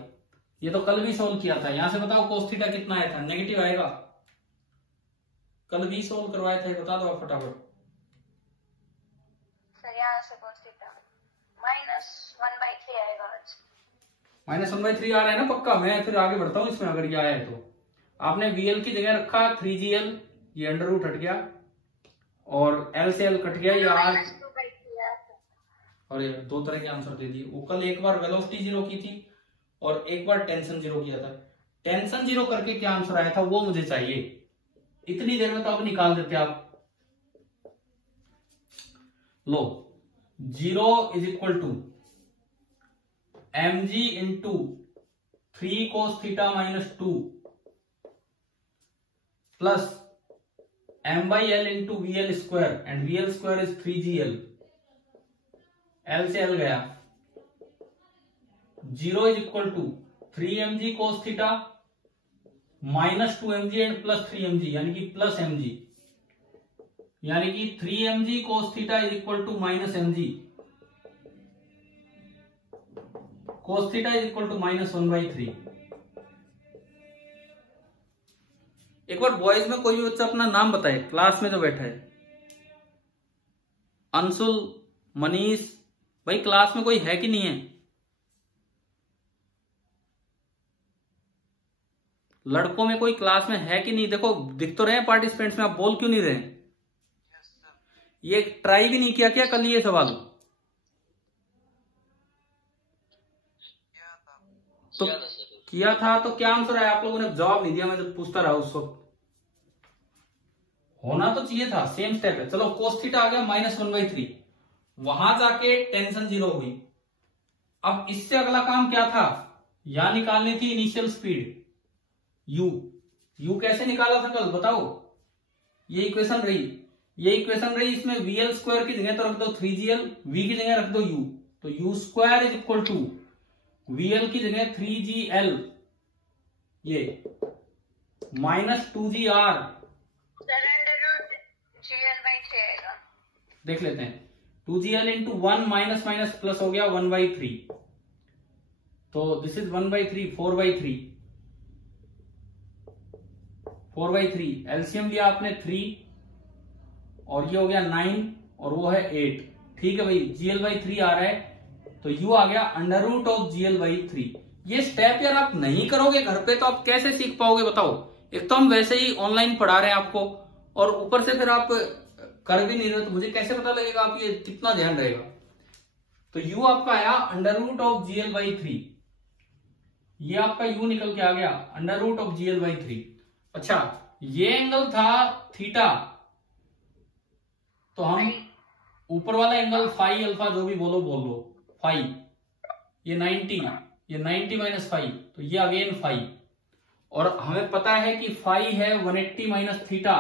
ये तो कल भी सोल्व किया था। यहां से बताओ cos थीटा कितना आया था? नेगेटिव आएगा। कल भी सोल्व करवाया था, बता दो आप फटाफट। सर यहाँ से cos थीटा -1/3 आएगा आज। -1/3 आ रहा है ना पक्का? मैं फिर आगे बढ़ता हूँ इसमें, अगर ये आया है तो। आपने VL की जगह रखा 3GL, ये अंडर रूट हट गया और L से L कट गया, ये R। और ये दो तरह के आंसर दे दिए। वो कल एक बार वेलोसिटी जीरो की थी और एक बार टेंशन जीरो किया था। टेंशन जीरो करके क्या आंसर आया था वो मुझे चाहिए। इतनी देर में तो अब निकाल देते आप। लो, 0 = mg × 3 cos theta -2 plus m/L × VL², and VL² is 3GL। L से L गया। 0 = 3mg cos theta -2mg and +3mg, यानी कि +mg, यानी कि 3mg cos theta = -mg, cos theta -1/3। एक बार बॉयज में कोई भी बच्चा अपना नाम बताए क्लास में जो बैठा है। अंशुल, मनीष, भाई क्लास में कोई है कि नहीं है? लड़कों में कोई क्लास में है कि नहीं? देखो दिख तो रहे हैं पार्टिसिपेंट्स में, आप बोल क्यों नहीं रहे? ये ट्राई भी नहीं किया क्या कल ये सवाल? तो किया था तो क्या आंसर है? आप लोगों ने जवाब नहीं दिया, मैं जब पूछता रहा उस वक्त। होना तो चाहिए था, सेम स्टेप है। चलो cos थीटा आ गया -1/3, वहां जाके टेंशन जीरो हुई। अब इससे अगला काम क्या था? यहां निकालनी थी इनिशियल स्पीड u कैसे निकाला था कल बताओ? ये इक्वेशन रही। इसमें VL² की जगह तो रख दो 3GL, v की जगह रख दो u, तो u² = VL की जगह 3GL, ये -2GR। देख लेते हैं। 2GL × 1 माइनस प्लस हो गया 1/3, तो दिस इज 1/3, 4/3। एलसीएम लिया आपने 3 और ये हो गया 9 और वो है 8। ठीक है भाई, GL/3 आ रहा है, तो u आ गया √GL/3। ये स्टेप यार आप नहीं करोगे घर पे तो आप कैसे सीख पाओगे बताओ? एक तो हम वैसे ही ऑनलाइन पढ़ा रहे हैं आपको, और ऊपर से फिर आप कर भी नहीं रहे, तो मुझे कैसे पता लगेगा आप ये कितना ध्यान रहेगा? तो u आपका आया √GL/3, ये आपका u निकल के आ गया √GL/3। अच्छा, ये एंगल था थीटा, तो हम ऊपर वाला एंगल फाई अल्फा जो भी बोल लो, फाई, ये 90, ये 90 माइनस फाई, तो ये अगेन फाई, और हमें पता है कि फाई है 180 minus theta,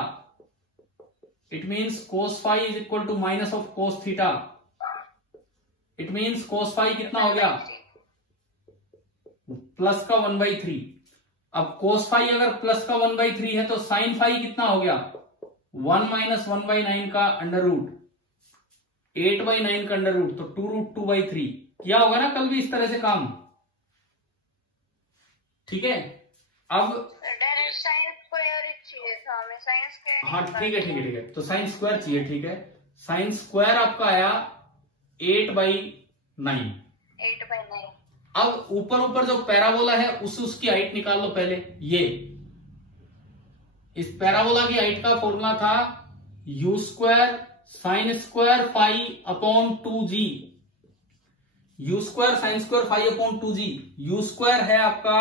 it means cos phi is equal to minus of cos theta, it means cos phi कितना हो गया, प्लस का 1/3। अब कोस फाई अगर प्लस का 1/3 है तो साइन फाई कितना हो गया, 1 माइनस 1/9 का अंडर रूट, 8/9 का अंडर रूट, तो 2√2/3। किया होगा ना कल भी इस तरह से काम, ठीक है। अब साइन स्क्वायर चाहिए था हमें, साइन स्क्वायर। हाँ ठीक है, तो साइन स्क्वायर चाहिए, ठीक है। साइन स्क्वायर आपका आया 8/9। 8/9। अब ऊपर जो पैराबोला है उसकी हाइट निकाल लो पहले। ये इस पैराबोला की हाइट का फॉर्मूला था u square sine square phi upon 2g, u square sine square phi upon 2g। u square है आपका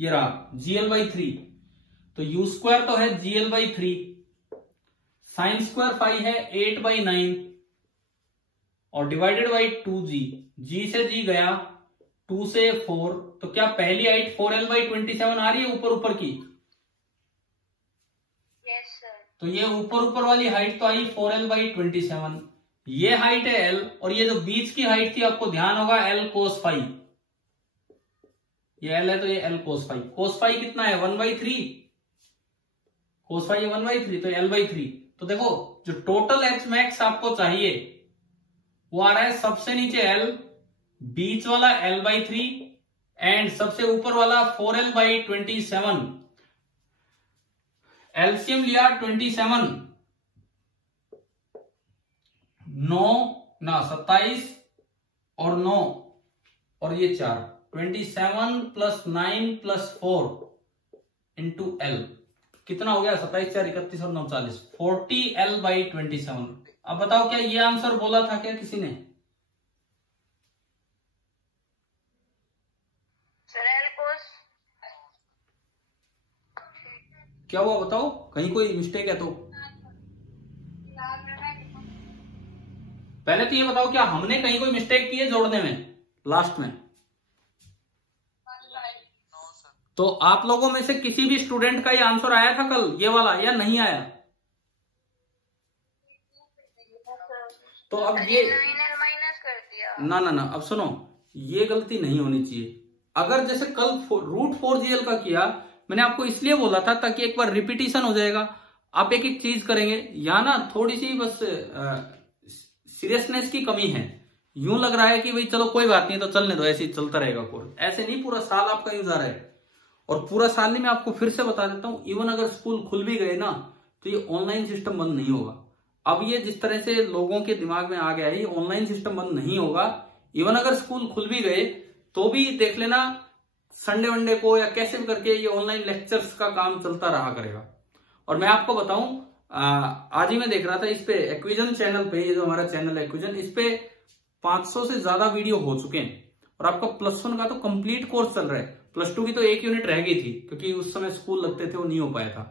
ये रहा gl/3, तो u स्क्वायर तो है gl/3, साइन स्क्वायर फाई है 8/9 और डिवाइडेड बाई 2g, g से g गया 2 से 4, तो क्या पहली हाइट 4l/27 आ रही है ऊपर की? Yes sir. तो ये ऊपर वाली हाइट तो आई 4l/27, ये हाइट है l, और ये जो बीच की हाइट थी आपको ध्यान होगा l कोस फाई, ये l है तो ये l cos phi. Cos phi कितना है 1/3, कोस फाई 1/3, तो l/3। तो देखो जो टोटल एच मैक्स आपको चाहिए वो आ रहा है सबसे नीचे l, बीच वाला l/3 एंड सबसे ऊपर वाला 4l/27। एलसीएम लिया 27, 27 और 9 और ये 4, 27 + 9 + 4 इंटू एल कितना हो गया 27, 4, 31 और 9, 40, 40l/27। अब बताओ क्या ये आंसर बोला था क्या किसी ने? क्या हुआ बताओ, कहीं कोई मिस्टेक है तो? पहले तो ये बताओ क्या हमने कहीं कोई मिस्टेक की है जोड़ने में लास्ट में? तो आप लोगों में से किसी भी स्टूडेंट का ये आंसर आया था कल ये वाला या नहीं आया? तो अब ये ना अब सुनो, ये गलती नहीं होनी चाहिए। अगर जैसे कल √4gl का किया, मैंने आपको इसलिए बोला था ताकि एक बार रिपीटिशन हो जाएगा, आप एक एक चीज करेंगे। या ना थोड़ी सी बस सीरियसनेस की कमी है, यूं लग रहा है कि भाई चलो कोई बात नहीं तो चलने दो, ऐसे ही चलता रहेगा कोर्स। ऐसे नहीं, पूरा साल आपका यूं जा रहा है। और पूरा साल नहीं, मैं आपको फिर से बता देता हूं, इवन अगर स्कूल खुल भी गए ना तो ये ऑनलाइन सिस्टम बंद नहीं होगा। अब ये जिस तरह से लोगों के दिमाग में आ गया है, ये ऑनलाइन सिस्टम बंद नहीं होगा। इवन अगर स्कूल खुल भी गए तो भी देख लेना संडे वनडे को या कैसे भी करके ये ऑनलाइन लेक्चर्स का काम चलता रहा करेगा। और मैं आपको बताऊं, आज ही मैं देख रहा था इस पे एक्विजन चैनल पे, ये जो हमारा चैनल है एक्विजन, इस पे 500 से ज्यादा वीडियो हो चुके हैं। और आपका +1 का तो कंप्लीट कोर्स चल रहा है, +2 की तो 1 यूनिट रह गई थी क्योंकि उस समय स्कूल लगते थे, वो नहीं हो पाया था।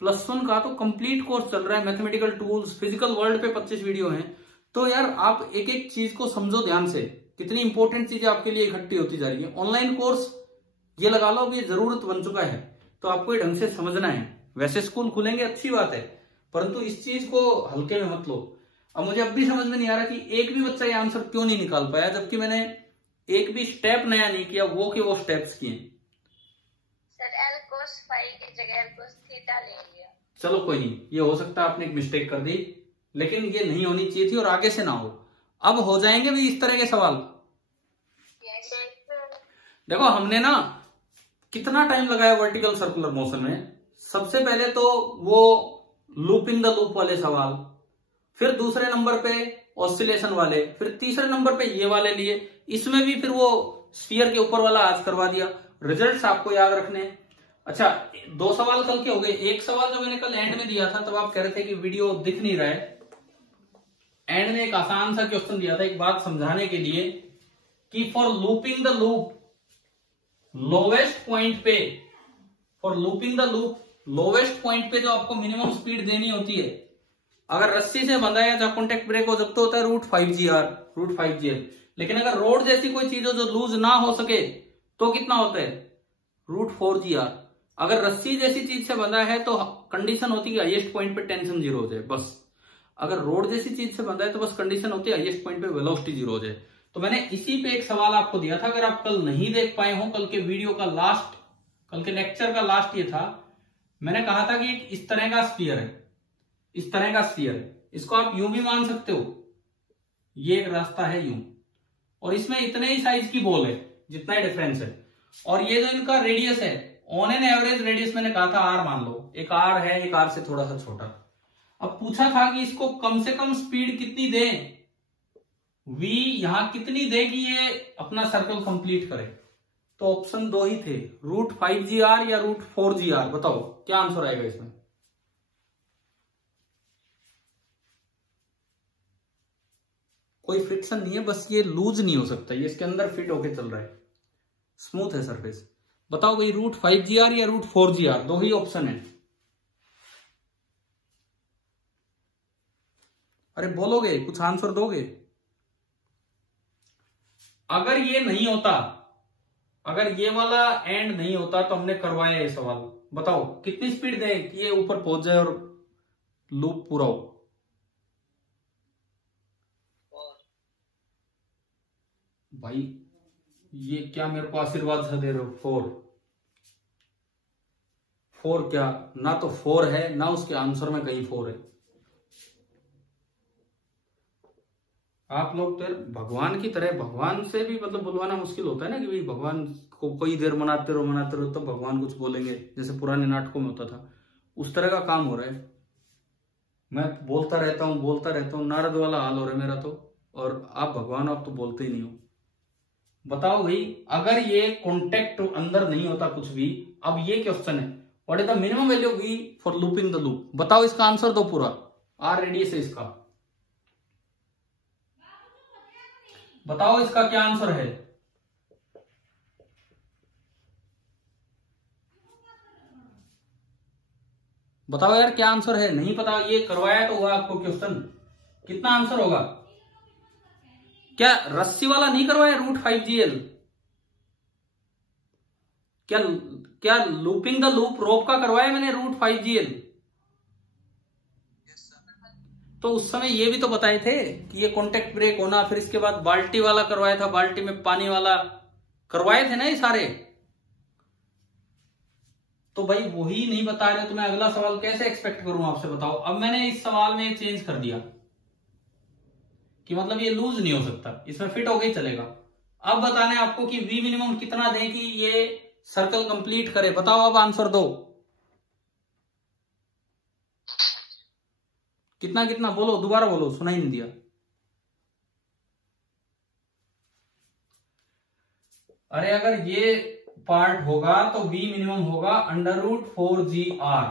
+1 का तो कंप्लीट कोर्स चल रहा है, मैथमेटिकल टूल्स, फिजिकल वर्ल्ड पे 25 वीडियो हैं। तो यार आप एक एक चीज को समझो ध्यान से, कितनी इंपॉर्टेंट चीजें आपके लिए इकट्ठी होती जा रही है। ऑनलाइन कोर्स ये लगा लो, अब ये जरूरत बन चुका है, तो आपको ये ढंग से समझना है। वैसे स्कूल खुलेंगे अच्छी बात है, परंतु इस चीज को हल्के में मत लो। अब मुझे अब भी समझ में नहीं आ रहा कि एक भी बच्चा ये आंसर क्यों नहीं निकाल पाया, जबकि मैंने एक भी स्टेप नया नहीं किया, वो के वो स्टेप्स किए। सर l cos phi की जगह l cos थीटा ले लिया। चलो कोई नहीं, ये हो सकता है आपने एक मिस्टेक कर दी, लेकिन ये नहीं होनी चाहिए थी और आगे से ना हो। अब हो जाएंगे भी इस तरह के सवाल। देखो हमने ना कितना टाइम लगाया वर्टिकल सर्कुलर मोशन में। सबसे पहले तो वो लूपिंग द लूप वाले सवाल, फिर दूसरे नंबर पे ऑसिलेशन वाले, फिर तीसरे नंबर पे ये वाले लिए। इसमें भी फिर वो स्फीयर के ऊपर वाला आज करवा दिया। रिजल्ट्स आपको याद रखने। अच्छा 2 सवाल कल के हो गए। एक सवाल जो मैंने कल एंड में दिया था, तब आप कह रहे थे कि वीडियो दिख नहीं रहा है। एंड में एक आसान सा क्वेश्चन दिया था एक बात समझाने के लिए कि for looping the loop lowest point पे, for looping the loop lowest point पे जो आपको मिनिमम स्पीड देनी होती है अगर रस्सी से बंधा है या कॉन्टेक्ट ब्रेक हो जब तो होता है √5GR लेकिन अगर रोड जैसी कोई चीज हो जो लूज ना हो सके तो कितना होता है √4GR। अगर रस्सी जैसी चीज से बंधा है तो कंडीशन होती है हाईएस्ट पॉइंट पे टेंशन 0 हो जाए बस। अगर रोड जैसी चीज से बंधा है तो बस कंडीशन होती है हाईएस्ट पॉइंट पे वेलोसिटी 0 हो जाए। तो मैंने इसी पे एक सवाल आपको दिया था, अगर आप कल नहीं देख पाए हो, कल के वीडियो का लास्ट, कल के लेक्चर का लास्ट ये था, मैंने कहा था कि इस तरह का स्फीयर है, इस तरह का स्फीयर है, इसको आप यूं भी मान सकते हो, ये एक रास्ता है यूं, और इसमें इतने ही साइज की बॉल है जितना ही डिफरेंस है, और ये जो इनका रेडियस है ऑन एन एवरेज रेडियस मैंने कहा था R मान लो, एक R है, एक R से थोड़ा सा छोटा। अब पूछा था कि इसको कम से कम स्पीड कितनी दे, V यहां कितनी दे कि ये अपना सर्कल कंप्लीट करे, तो ऑप्शन 2 ही थे, √5GR या √4GR। बताओ क्या आंसर आएगा इसमें। कोई फ्रिक्शन नहीं है, बस ये लूज नहीं हो सकता, ये इसके अंदर फिट होके चल रहा है, स्मूथ है सरफेस। बताओ भाई √5GR या √4GR, 2 ही ऑप्शन है। अरे बोलोगे, कुछ आंसर दोगे। अगर ये नहीं होता, अगर ये वाला एंड नहीं होता तो हमने करवाया ये सवाल, बताओ कितनी स्पीड दे कि ये ऊपर पहुंच जाए और लूप पूरा हो। भाई ये क्या मेरे को आशीर्वाद सा दे रहे हो, 4 क्या, ना तो 4 है ना उसके आंसर में कहीं 4 है। आप लोग तो भगवान की तरह, भगवान से भी मतलब बुलवाना मुश्किल होता है ना कि भाई भगवान को कोई देर मनाते रहो तो भगवान कुछ बोलेंगे, जैसे पुराने नाटकों में होता था, उस तरह का काम हो रहा है। मैं बोलता रहता हूँ, नारद वाला हाल हो रहा है मेरा तो, और आप भगवान आप तो बोलते ही नहीं हो। बताओ भाई अगर ये कॉन्टेक्ट अंदर नहीं होता कुछ भी, अब ये क्वेश्चन है what is the minimum value of V for looping the loop. बताओ इसका आंसर दो पूरा, R रेडियस है इसका, बताओ इसका क्या आंसर है। बताओ यार क्या आंसर है, नहीं पता, ये करवाया तो हुआ आपको क्वेश्चन, कितना आंसर होगा। क्या रस्सी वाला नहीं करवाया √5GL, क्या लूपिंग द लूप रोप का करवाया मैंने √5GL। तो उस समय ये भी तो बताए थे कि ये कॉन्टेक्ट ब्रेक होना, फिर इसके बाद बाल्टी वाला करवाया था, बाल्टी में पानी वाला करवाए थे ना ये सारे। तो भाई वही नहीं बता रहे तो मैं अगला सवाल कैसे एक्सपेक्ट करूं आपसे, बताओ। अब मैंने इस सवाल में चेंज कर दिया कि मतलब ये लूज नहीं हो सकता, इसमें फिट होके ही चलेगा। अब बताने आपको कि V मिनिमम कितना दें कि ये सर्कल कंप्लीट करे। बताओ अब आंसर दो, कितना कितना बोलो, दोबारा बोलो, सुनाई नहीं दिया। अरे अगर ये पार्ट होगा तो V मिनिमम होगा √4GR।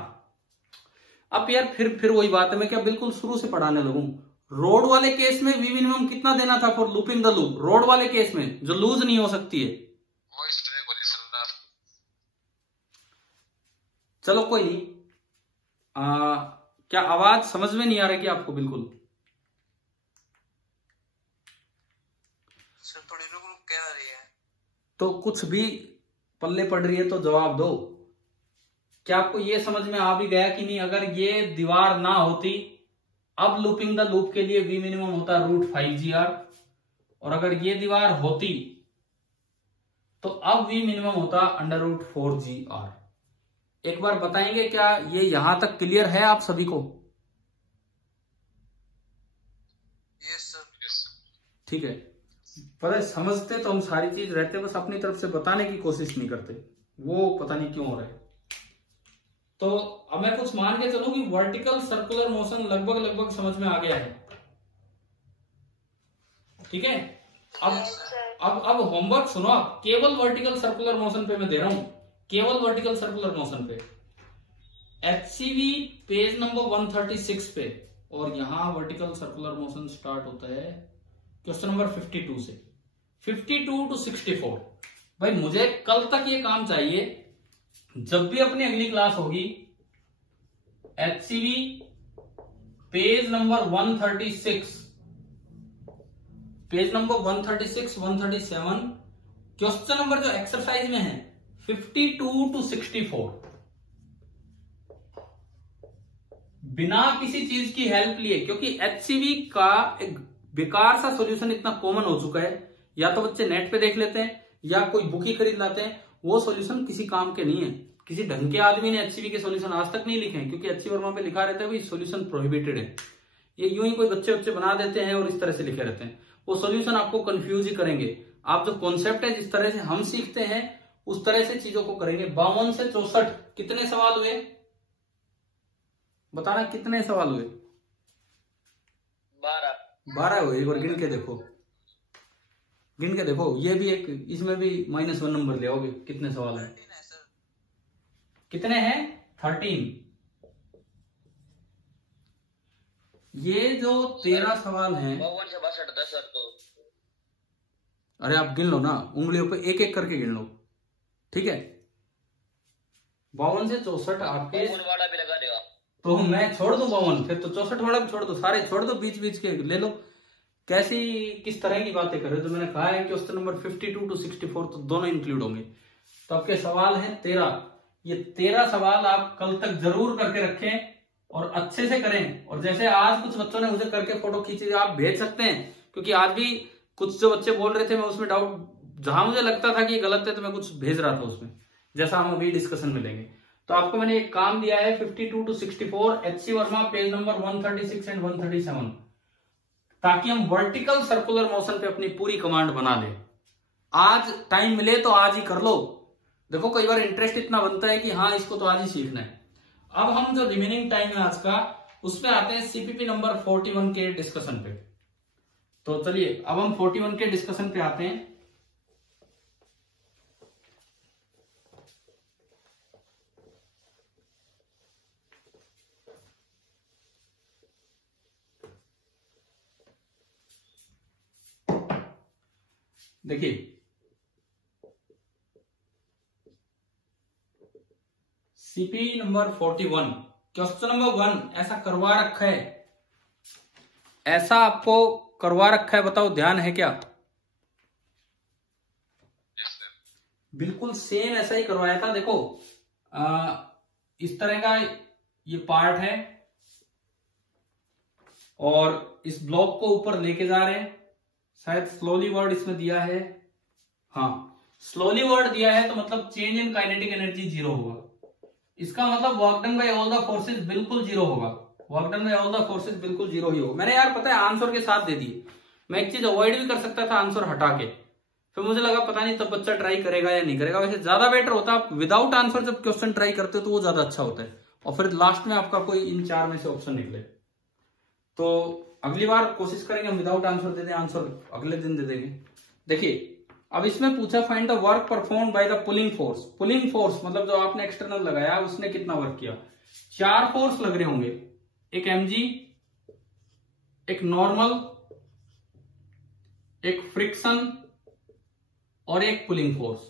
अब यार फिर वही बात है, मैं क्या बिल्कुल शुरू से पढ़ाने लगूं। रोड वाले केस में V मिनिमम कितना देना था for looping the loop, road वाले केस में जो लूज नहीं हो सकती है। चलो कोई नहीं, क्या आवाज समझ में नहीं आ रही कि आपको बिल्कुल। सर थोड़ी रुक रुक क्या आ रही है, तो कुछ भी पल्ले पड़ रही है तो जवाब दो। क्या आपको ये समझ में आ भी गया कि नहीं, अगर ये दीवार ना होती अब लूपिंग द लूप के लिए V मिनिमम होता √5GR, और अगर ये दीवार होती तो अब V मिनिमम होता √4GR। एक बार बताएंगे क्या ये यहां तक क्लियर है आप सभी को। Yes sir. ठीक है, पता है समझते तो हम सारी चीज रहते, बस अपनी तरफ से बताने की कोशिश नहीं करते, वो पता नहीं क्यों हो रहा है। तो अब मैं कुछ मान के चलूं कि वर्टिकल सर्कुलर मोशन लगभग समझ में आ गया है, ठीक है। अब होमवर्क सुनो आप, केवल वर्टिकल सर्कुलर मोशन पे मैं दे रहा हूं, केवल वर्टिकल सर्कुलर मोशन पे, HCV पेज नंबर 136 पे, और यहां वर्टिकल सर्कुलर मोशन स्टार्ट होता है क्वेश्चन नंबर 52 से 52 to 64। भाई मुझे कल तक ये काम चाहिए, जब भी अपनी अगली क्लास होगी HCV page number 136, page number 136, 137, question number जो एक्सरसाइज में है 52 to 64, बिना किसी चीज की हेल्प लिए, क्योंकि HCV का एक बेकार सा सॉल्यूशन इतना कॉमन हो चुका है, या तो बच्चे नेट पे देख लेते हैं या कोई बुक ही खरीद लाते हैं, वो सॉल्यूशन किसी काम के नहीं है। किसी ढंग के आदमी ने HCV के सॉल्यूशन आज तक नहीं लिखे हैं, क्योंकि HC वर्मा पे लिखा रहता है भाई सॉल्यूशन प्रोहिबिटेड है। ये यूं ही कोई बच्चे बना देते हैं और इस तरह से लिखे रहते हैं, वो सॉल्यूशन आपको कंफ्यूज ही करेंगे। आप जो कॉन्सेप्ट है जिस तरह से हम सीखते हैं उस तरह से चीजों को करेंगे। 52 से 64 कितने सवाल हुए बताना, कितने सवाल हुए? 12 हुए। एक बार गिन के देखो, गिन के देखो। ये भी एक, इसमें भी -1 नंबर ले आओगे। कितने सवाल है? कितने हैं? 13। ये जो 13 सवाल हैं, 52 से 62 10 सर तो, अरे आप गिन लो ना, उंगलियों पे एक एक करके गिन लो, ठीक है। 52 से 64 आपके, वाला भी लगा देगा तो मैं छोड़ दूं 52, फिर तो 64 वाला भी छोड़ दो, सारे छोड़ दो, बीच बीच के ले लो। कैसी किस तरह की बातें कर रहे हो? तो मैंने कहा है कि क्वेश्चन नंबर 52 to 64 तो दोनों इंक्लूड होंगे। तो आपके सवाल हैं 13। ये 13 सवाल आप कल तक जरूर करके रखें और अच्छे से करें। और जैसे आज कुछ बच्चों ने मुझे करके फोटो खींची, आप भेज सकते हैं, क्योंकि आज भी कुछ जो बच्चे बोल रहे थे मैं उसमें डाउट, जहां मुझे लगता था कि ये गलत है तो मैं कुछ भेज रहा था उसमें, जैसा हम अभी डिस्कशन में लेंगे। तो आपको मैंने एक काम दिया है 52 to 64 HC Verma, page number 136 and 137, ताकि हम वर्टिकल सर्कुलर मोशन पे अपनी पूरी कमांड बना लें। आज टाइम मिले तो आज ही कर लो। देखो कई बार इंटरेस्ट इतना बनता है कि हाँ इसको तो आज ही सीखना है। अब हम जो रिमेनिंग टाइम है आज का, उसमें आते हैं CPP नंबर 41 के डिस्कशन पे। तो चलिए अब हम 41 के डिस्कशन पे आते हैं। देखिए CP नंबर 41 क्वेश्चन नंबर 1 ऐसा करवा रखा है, ऐसा आपको करवा रखा है, बताओ ध्यान है क्या? बिल्कुल सेम ऐसा ही करवाया था। देखो इस तरह का ये पार्ट है और इस ब्लॉक को ऊपर लेके जा रहे हैं। शायद स्लोली वर्ड इसमें दिया है, हाँ स्लोली वर्ड दिया है, तो मतलब चेंज इन काइनेटिक एनर्जी 0 होगा। इसका मतलब work done by all the forces बिल्कुल 0 होगा। Work done by all the forces बिल्कुल 0 ही होगा। मैंने यार पता है आंसर के साथ दे दिए, मैं एक चीज अवॉइड भी कर सकता था आंसर हटा के, फिर मुझे लगा पता नहीं तब बच्चा ट्राई करेगा या नहीं करेगा। वैसे ज्यादा बेटर होता है आप विदाउट आंसर जब क्वेश्चन ट्राई करते हो तो वो ज्यादा अच्छा होता है, और फिर लास्ट में आपका कोई इन 4 में से ऑप्शन निकले। तो अगली बार कोशिश करेंगे हम विदाउट आंसर दे दें, आंसर अगले दिन दे देंगे। देखिए अब इसमें पूछा find the work perform by the pulling force. Pulling force मतलब जो आपने एक्सटर्नल लगाया उसने कितना वर्क किया। 4 फोर्स लग रहे होंगे, एक mg, एक नॉर्मल, एक फ्रिक्शन और एक पुलिंग फोर्स।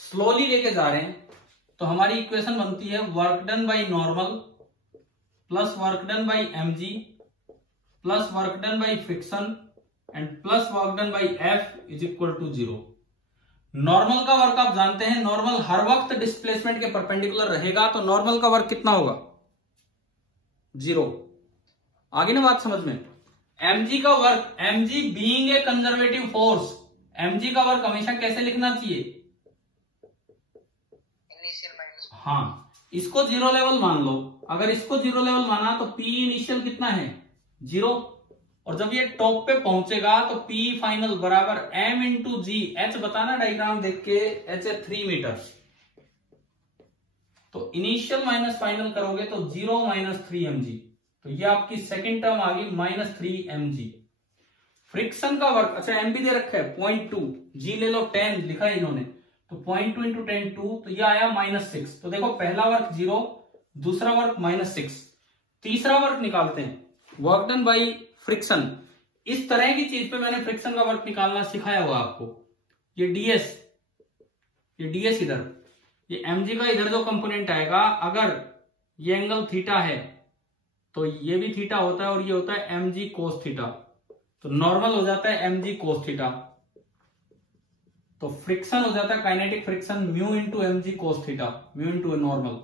स्लोली लेके जा रहे हैं तो हमारी इक्वेशन बनती है work done by normal plus work done by mg plus work done by friction and plus work done by F is equal to 0। Normal का वर्क आप जानते हैं, नॉर्मल हर वक्त डिस्प्लेसमेंट के परपेंडिकुलर रहेगा, तो नॉर्मल का वर्क कितना होगा? 0। आगे ना बात समझ में। mg का work, mg being a conservative force, mg का वर्क हमेशा कैसे लिखना चाहिए? हाँ इसको 0 लेवल मान लो। अगर इसको 0 लेवल माना तो P इनिशियल कितना है? 0। और जब ये टॉप पे पहुंचेगा तो P फाइनल बराबर m इंटू जी। H बताना डायग्राम देख के, H है 3 मीटर। तो इनिशियल माइनस फाइनल करोगे तो 0 माइनस 3 mg, तो ये आपकी सेकेंड टर्म आ गई -3 mg। फ्रिक्शन का वर्क, अच्छा m भी दे रखा है 0.2, g ले लो 10 लिखा है इन्होंने, तो 0.2 इंटू 10 2, तो ये आया -6। तो देखो पहला वर्क 0, दूसरा वर्क -6, तीसरा वर्क निकालते हैं वर्क डन बाई फ्रिक्शन। इस तरह की चीज पे मैंने फ्रिक्शन का वर्क निकालना सिखाया हुआ आपको। ये ds इधर, ये mg का इधर जो कंपोनेंट आएगा, अगर ये एंगल थीटा है तो ये भी थीटा होता है और ये होता है mg cos थीटा, तो नॉर्मल हो जाता है mg cos थीटा। तो फ्रिक्शन हो जाता है kinetic friction mu into mg cos theta, mu into normal.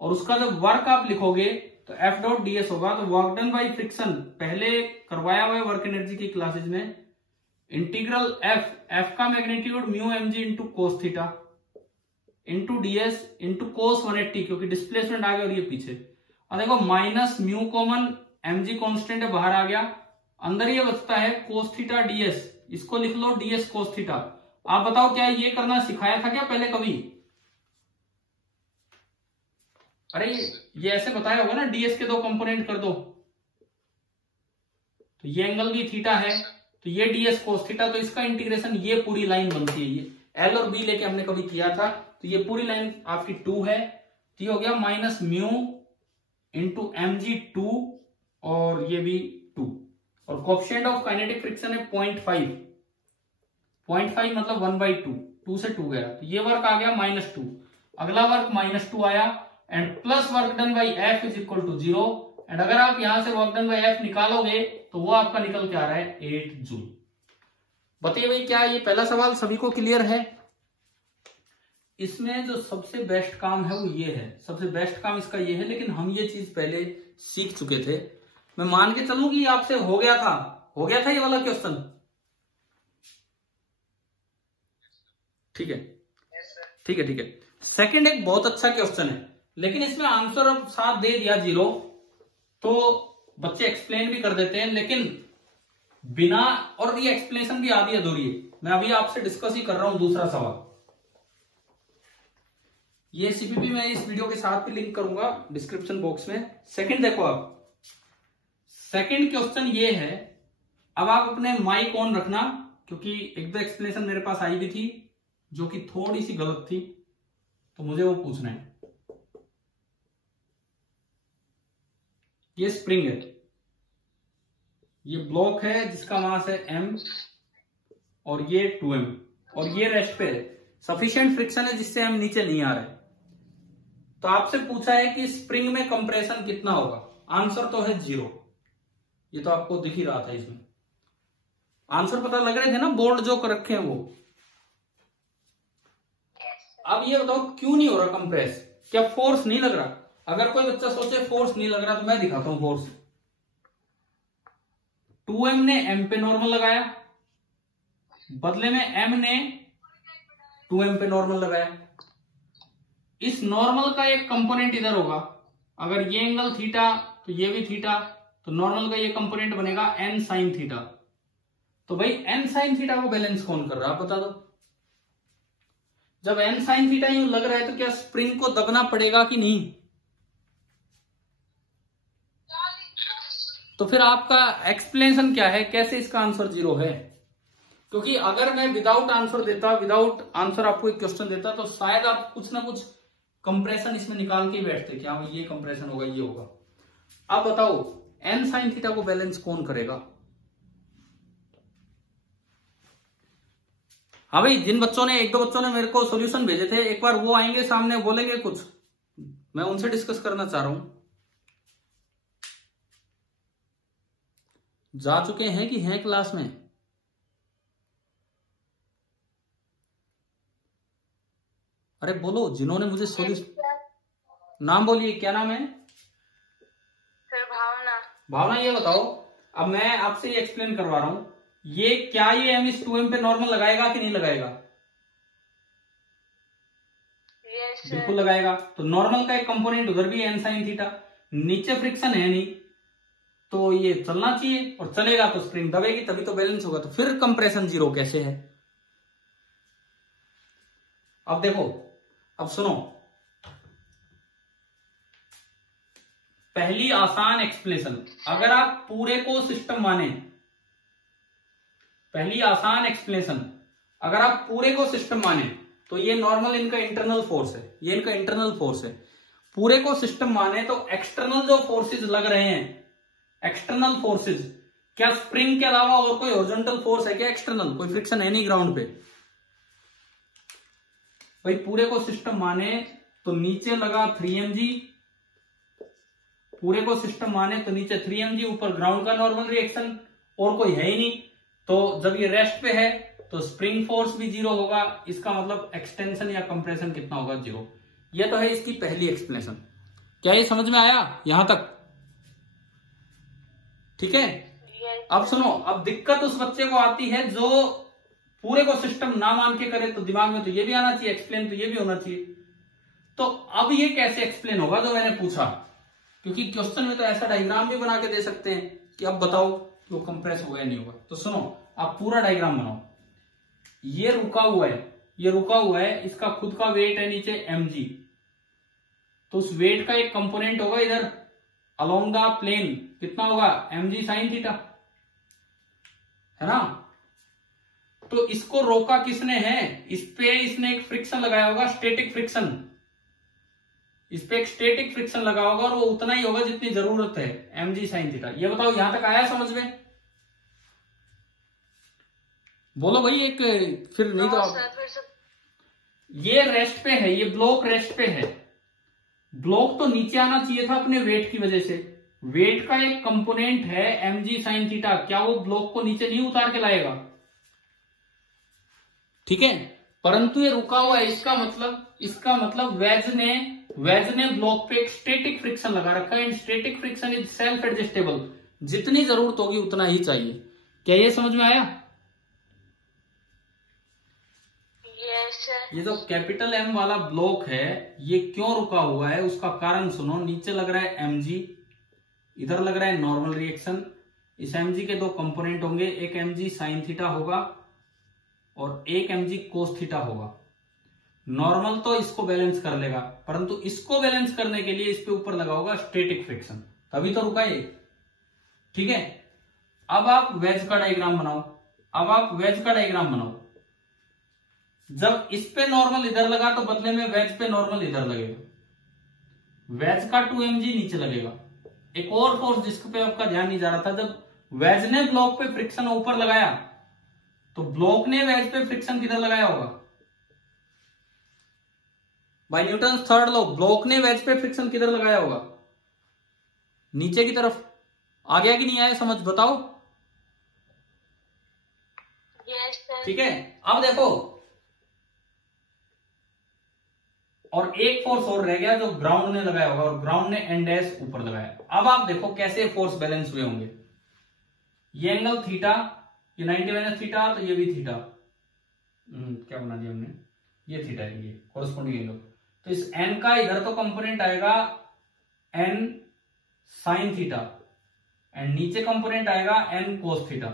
और उसका जब वर्क आप लिखोगे तो F डॉट ds होगा। तो वर्क डन बाई फ्रिक्शन पहले करवाया हुआ है वर्क एनर्जी की क्लासेज में, इंटीग्रल F का magnitude mu mg into cos theta into ds into cos 180, क्योंकि डिस्प्लेसमेंट आ गया और ये पीछे। और देखो minus mu common, mg constant है बाहर आ गया, अंदर ये बचता है कोस थीटा ds, इसको लिख लो ds कोस थीटा। आप बताओ क्या ये करना सिखाया था क्या पहले कभी? अरे ये ऐसे बताया होगा ना, ds के दो कंपोनेंट कर दो, तो ये एंगल भी थीटा है, तो ये ds कोस थीटा, तो इसका इंटीग्रेशन ये पूरी लाइन बनती है, ये l और b लेके हमने कभी किया था, तो ये पूरी लाइन आपकी 2 है, तो ये हो गया माइनस म्यू इंटू mg 2 और ये भी 2, और कोएफिशिएंट ऑफ काइनेटिक फ्रिक्शन है 0.5, 0.5 मतलब 1/2, 2 से 2 गया, तो ये वर्क आ गया -2, अगला वर्क -2 आया, and plus work done by F is equal to 0, and अगर आप यहां से वर्क डन बाई F निकालोगे तो वो आपका निकल के आ रहा है 8 जूल। बताइए भाई क्या ये पहला सवाल सभी को क्लियर है? इसमें जो सबसे बेस्ट काम है वो ये है, सबसे बेस्ट काम इसका ये है, लेकिन हम ये चीज पहले सीख चुके थे। मैं मान के चलूं कि आपसे हो गया था ये वाला क्वेश्चन, ठीक है? ठीक है, ठीक है। सेकंड एक बहुत अच्छा क्वेश्चन है, लेकिन इसमें आंसर अब साथ दे दिया 0, तो बच्चे एक्सप्लेन भी कर देते हैं, लेकिन बिना, और ये एक्सप्लेनेशन भी आधी अधूरी है। मैं अभी आपसे डिस्कस ही कर रहा हूं दूसरा सवाल, ये सीपीपी मैं इस वीडियो के साथ भी लिंक करूंगा डिस्क्रिप्शन बॉक्स में। सेकंड देखो आप, सेकंड क्वेश्चन ये है, अब आप अपने माइक ऑन रखना, क्योंकि एक दो एक्सप्लेनेशन मेरे पास आई भी थी जो कि थोड़ी सी गलत थी, तो मुझे वो पूछना है। ये स्प्रिंग है, ये ब्लॉक है जिसका मास है m, और ये 2m, और ये रेस्ट पे है, सफिशिएंट फ्रिक्शन है जिससे हम नीचे नहीं आ रहे। तो आपसे पूछा है कि स्प्रिंग में कंप्रेशन कितना होगा, आंसर तो है 0, ये तो आपको दिख ही रहा था, इसमें आंसर पता लग रहे थे ना, बोल्ड जो कर रखे हैं वो। अब ये बताओ क्यों नहीं हो रहा कंप्रेस, क्या फोर्स नहीं लग रहा? अगर कोई बच्चा सोचे फोर्स नहीं लग रहा, तो मैं दिखाता हूं फोर्स। 2m ने m पे नॉर्मल लगाया, बदले में m ने 2m पे नॉर्मल लगाया। इस नॉर्मल का एक कंपोनेंट इधर होगा, अगर ये एंगल थीटा तो ये भी थीटा, तो नॉर्मल का ये कंपोनेंट बनेगा n साइन थीटा। तो भाई n साइन थीटा को बैलेंस कौन कर रहा है आप बता दो? जब n साइन थीटा यूं लग रहा है, तो क्या स्प्रिंग को दबना पड़ेगा कि नहीं? तो फिर आपका एक्सप्लेनेशन क्या है, कैसे इसका आंसर 0 है? क्योंकि अगर मैं विदाउट आंसर आपको एक क्वेश्चन देता, तो शायद आप कुछ ना कुछ कंप्रेशन इसमें निकाल के ही बैठते, क्या ये कंप्रेशन होगा, ये होगा। अब बताओ n साइन थीटा को बैलेंस कौन करेगा? हाँ भाई, जिन बच्चों ने, एक दो बच्चों ने मेरे को सॉल्यूशन भेजे थे, एक बार वो आएंगे सामने, बोलेंगे कुछ, मैं उनसे डिस्कस करना चाह रहा हूं। जा चुके हैं कि हैं क्लास में? अरे बोलो, जिन्होंने मुझे सॉल्यूशन, नाम बोलिए, क्या नाम है? सर भावना। भावना, ये बताओ, अब मैं आपसे ये एक्सप्लेन करवा रहा हूं, ये क्या ये m इस 2m पे नॉर्मल लगाएगा कि नहीं लगाएगा? यस बिल्कुल लगाएगा। तो नॉर्मल का एक कंपोनेंट उधर भी n साइन थीटा, नीचे फ्रिक्शन है नहीं, तो ये चलना चाहिए, और चलेगा तो स्प्रिंग दबेगी, तभी तो बैलेंस होगा। तो फिर कंप्रेशन 0 कैसे है? अब देखो, अब सुनो, पहली आसान एक्सप्लेनेशन, अगर आप पूरे को सिस्टम माने, पहली आसान एक्सप्लेनेशन, अगर आप पूरे को सिस्टम माने, तो ये नॉर्मल इनका इंटरनल फोर्स है, ये इनका इंटरनल फोर्स है। पूरे को सिस्टम माने तो एक्सटर्नल जो फोर्सेस लग रहे हैं, एक्सटर्नल फोर्सेस, क्या स्प्रिंग के अलावा और कोई हॉरिजॉन्टल फोर्स है क्या एक्सटर्नल? कोई फ्रिक्शन है नहीं ग्राउंड पे। भाई पूरे को सिस्टम माने तो नीचे लगा 3mg, पूरे को सिस्टम माने तो नीचे 3 mg, ऊपर ग्राउंड का नॉर्मल रिएक्शन, और कोई है ही नहीं। तो जब ये रेस्ट पे है तो स्प्रिंग फोर्स भी 0 होगा, इसका मतलब एक्सटेंशन या कंप्रेशन कितना होगा, 0। ये तो है इसकी पहली एक्सप्लेनेशन। क्या ये समझ में आया यहां तक? ठीक है। अब सुनो, अब दिक्कत उस बच्चे को आती है जो पूरे को सिस्टम ना मान के करे, तो दिमाग में तो ये भी आना चाहिए, एक्सप्लेन तो ये भी होना चाहिए। तो अब ये कैसे एक्सप्लेन होगा जो मैंने पूछा, क्योंकि क्वेश्चन में तो ऐसा डायग्राम भी बना के दे सकते हैं कि अब बताओ कि वो कंप्रेस होगा या नहीं होगा। तो सुनो, आप पूरा डायग्राम बनाओ। ये रुका हुआ है, ये रुका हुआ है, इसका खुद का वेट है नीचे mg, तो उस वेट का एक कंपोनेंट होगा इधर अलोंग द प्लेन, कितना होगा, mg sin थीटा, है ना। तो इसको रोका किसने है, इस पे इसने एक फ्रिक्शन लगाया होगा, स्टैटिक फ्रिक्शन, इस पे एक स्टैटिक फ्रिक्शन लगा होगा, और वो उतना ही होगा जितनी जरूरत है, mg sin थीटा। ये बताओ यहां तक आया समझ में? बोलो भाई एक, फिर नहीं तो आप, ये रेस्ट पे है, ये ब्लॉक रेस्ट पे है, ब्लॉक तो नीचे आना चाहिए था अपने वेट की वजह से। वेट का एक कंपोनेंट है mg sin थीटा, क्या वो ब्लॉक को नीचे नहीं उतार के लाएगा? ठीक है, परंतु ये रुका हुआ है, इसका मतलब वेज ने ब्लॉक पे एक स्टैटिक फ्रिक्शन लगा रखा है, and static friction is self adjustable, जितनी जरूरत होगी उतना ही चाहिए। क्या ये समझ में आया? ये जो कैपिटल M वाला ब्लॉक है, ये क्यों रुका हुआ है उसका कारण सुनो। नीचे लग रहा है mg, इधर लग रहा है नॉर्मल रिएक्शन। इस mg के दो कंपोनेंट होंगे, एक mg sin थीटा होगा और एक mg cos थीटा होगा। नॉर्मल तो इसको बैलेंस कर लेगा, परंतु इसको बैलेंस करने के लिए इस पे ऊपर लगा होगा स्टैटिक फ्रिक्शन, तभी तो रुका ये। ठीक है, अब आप वेज का डायग्राम बनाओ। जब इस पे नॉर्मल इधर लगा तो बदले में वेज पे नॉर्मल इधर लगेगा, वेज का 2 mg नीचे लगेगा। एक और फोर्स जिस पे आपका ध्यान नहीं जा रहा था, जब वेज ने ब्लॉक पे फ्रिक्शन ऊपर लगाया तो ब्लॉक ने वेज पे फ्रिक्शन किधर लगाया होगा, by Newton third law, block ने वेज पे फ्रिक्शन किधर लगाया होगा, नीचे की तरफ। आ गया कि नहीं आया समझ, बताओ। ठीक है, अब देखो, और एक फोर्स और रह गया जो ग्राउंड ने लगाया होगा, और ग्राउंड ने एन डैश ऊपर लगाया। अब आप देखो कैसे फोर्स बैलेंस हुए होंगे। ये एंगल थीटा, ये 90 माइनस थीटा, तो ये भी थीटा, क्या बना दिया हमने, ये थीटा है, ये कॉरस्पॉन्डिंग एंगल। तो इस एन का इधर तो कंपोनेंट आएगा एन साइन थीटा, एंड नीचे कंपोनेंट आएगा n cos theta.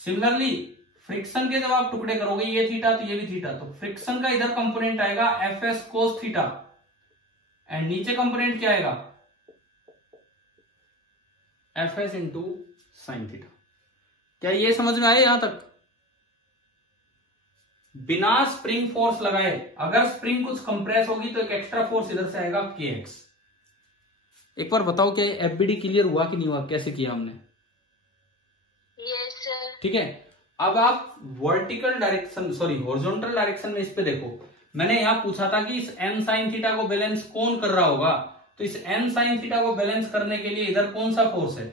Similarly friction के जब आप टुकड़े करोगे, ये थीटा तो ये भी थीटा, तो फ्रिक्शन का इधर कंपोनेंट आएगा F S cos theta, and नीचे कंपोनेंट क्या आएगा, F S into sine theta. क्या ये समझ में आया यहां तक? बिना स्प्रिंग फोर्स लगाए, अगर स्प्रिंग कुछ कंप्रेस होगी तो एक एक्स्ट्रा फोर्स इधर से आएगा kx। एक बार बताओ क्या एफबीडी क्लियर हुआ कि नहीं हुआ, कैसे किया हमने? Yes sir. ठीक है, अब आप vertical direction, sorry horizontal direction में इस पे देखो। मैंने यहां पूछा था कि इस एन साइन थीटा को बैलेंस कौन कर रहा होगा, तो इस एन साइन थीटा को बैलेंस करने के लिए इधर कौन सा फोर्स है,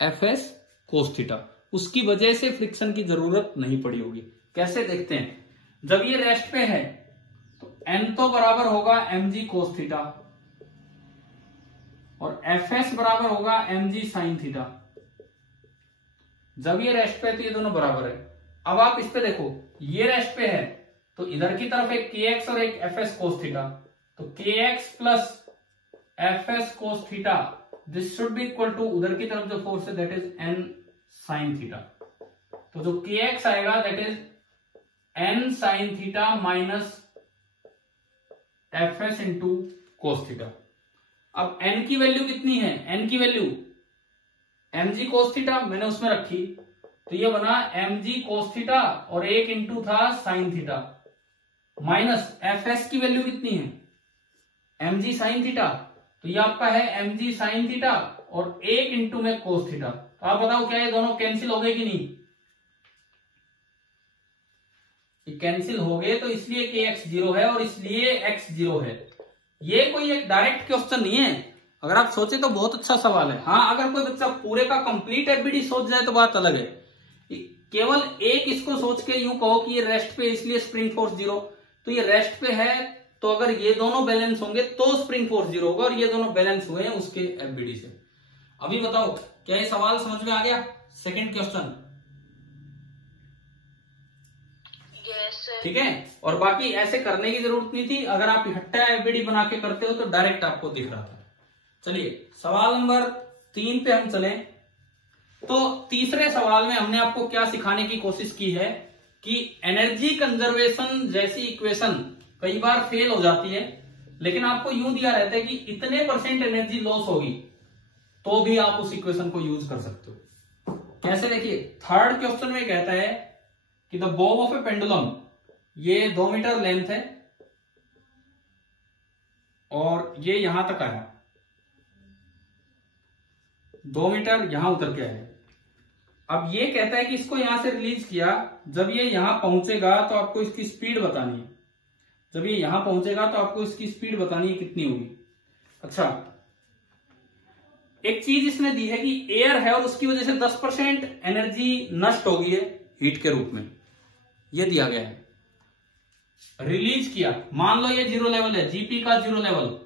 एफ एस कोस थीटा। उसकी वजह से फ्रिक्शन की जरूरत नहीं पड़ी होगी। कैसे देखते हैं, जब ये रेस्ट पे है तो एन तो बराबर होगा mg कोस थीटा और एफ एस बराबर होगा mg साइन थीटा। जब ये रेस्ट पे है तो ये दोनों बराबर है। अब आप इस पे देखो, ये रेस्ट पे है तो इधर की तरफ एक kx और एक fs कोस थीटा, तो kx plus fs cos theta this should be equal to उधर की तरफ जो फोर्स है that is n sine theta. तो जो kx आएगा that is n sine theta minus fs into cos theta. अब n की वैल्यू कितनी है, n की वैल्यू mg कोस थीटा मैंने उसमें रखी, तो ये बना mg कोस थीटा और एक इंटू था साइन थीटा, माइनस fs की वैल्यू कितनी है mg साइन थीटा, तो ये आपका है mg साइन थीटा और एक इंटू में कोस थीटा। तो आप बताओ क्या ये दोनों कैंसिल हो गए कि नहीं? ये कैंसिल हो गए, तो इसलिए kx 0 है और इसलिए x 0 है। ये कोई एक डायरेक्ट क्वेश्चन नहीं है, अगर आप सोचे तो बहुत अच्छा सवाल है। हाँ, अगर कोई बच्चा पूरे का कंप्लीट एफबीडी सोच जाए तो बात अलग है। केवल एक इसको सोच के यूं कहो कि ये रेस्ट पे इसलिए स्प्रिंग फोर्स 0, तो ये रेस्ट पे है, तो अगर ये दोनों बैलेंस होंगे तो स्प्रिंग फोर्स 0 होगा, और ये दोनों बैलेंस हुए हैं उसके एफबीडी से। अभी बताओ क्या ये सवाल समझ में आ गया? सेकंड क्वेश्चन, ठीक है। और बाकी ऐसे करने की जरूरत नहीं थी, अगर आप इकट्ठा एफबीडी बना के करते हो तो डायरेक्ट आपको दिख रहा था। चलिए सवाल नंबर 3 पे हम चले। तो तीसरे सवाल में हमने आपको क्या सिखाने की कोशिश की है कि एनर्जी कंजर्वेशन जैसी इक्वेशन कई बार फेल हो जाती है, लेकिन आपको यूं दिया रहता है कि इतने % एनर्जी लॉस होगी तो भी आप उस इक्वेशन को यूज कर सकते हो। कैसे? देखिए थर्ड क्वेश्चन में कहता है कि the Bob of A pendulum, ये 2 मीटर लेंथ है और ये यहां तक आया, 2 मीटर यहां उतर के आया। अब ये कहता है कि इसको यहां से रिलीज किया, जब ये यहां पहुंचेगा तो आपको इसकी स्पीड बतानी है, जब ये यहां पहुंचेगा तो आपको इसकी स्पीड बतानी है कितनी होगी। अच्छा, एक चीज इसने दी है कि एयर है और उसकी वजह से 10% एनर्जी नष्ट हो गई है हीट के रूप में, ये दिया गया है। रिलीज किया, मान लो ये 0 लेवल है, जीपी का 0 लेवल।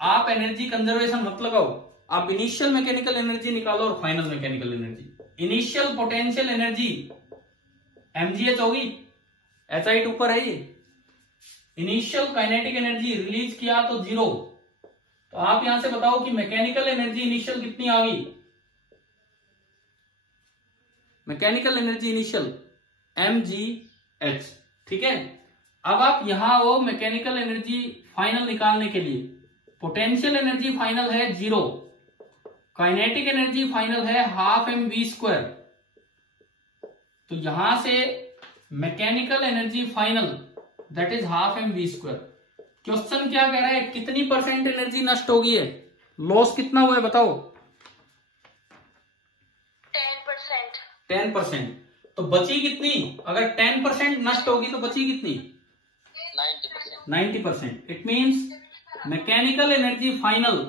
आप एनर्जी कंजर्वेशन मत लगाओ, आप इनिशियल मैकेनिकल एनर्जी निकालो और final mechanical energy. Initial potential energy mgh होगी, HIT ऊपर है ये। इनिशियल काइनेटिक एनर्जी रिलीज किया तो 0, तो आप यहां से बताओ कि मैकेनिकल एनर्जी इनिशियल कितनी आ गई? मैकेनिकल एनर्जी इनिशियल mgh, ठीक है। अब आप यहां वो मैकेनिकल एनर्जी फाइनल निकालने के लिए, पोटेंशियल एनर्जी फाइनल है 0, काइनेटिक एनर्जी फाइनल है ½ mv², तो यहां से mechanical energy final that is ½ mv²। Question क्या कह रहा है? कितनी % एनर्जी नष्ट होगी है, लॉस कितना हुआ है बताओ? 10%। तो बची कितनी? अगर 10% नष्ट होगी तो बची कितनी? 90%। It means mechanical energy final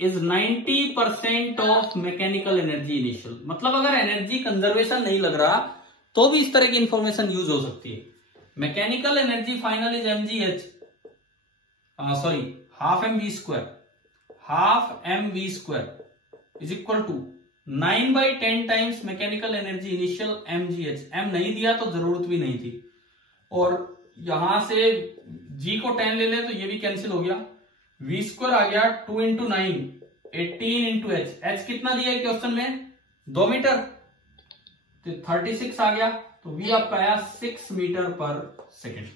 is 90% of mechanical energy initial. मतलब अगर एनर्जी कंजर्वेशन नहीं लग रहा तो भी इस तरह की इंफॉर्मेशन यूज हो सकती है। Mechanical energy final is mgh, sorry ½ mv², ½ mv² is equal to 9/10 times mechanical energy initial mgh। m नहीं दिया तो जरूरत भी नहीं थी, और यहां से g को 10 ले ले तो ये भी कैंसिल हो गया, v² आ गया 2 × 9 18 × h। h कितना दिया है क्वेश्चन में? 2 मीटर, तो 36 आ गया, तो v आपका आया 6 मीटर पर सेकेंड।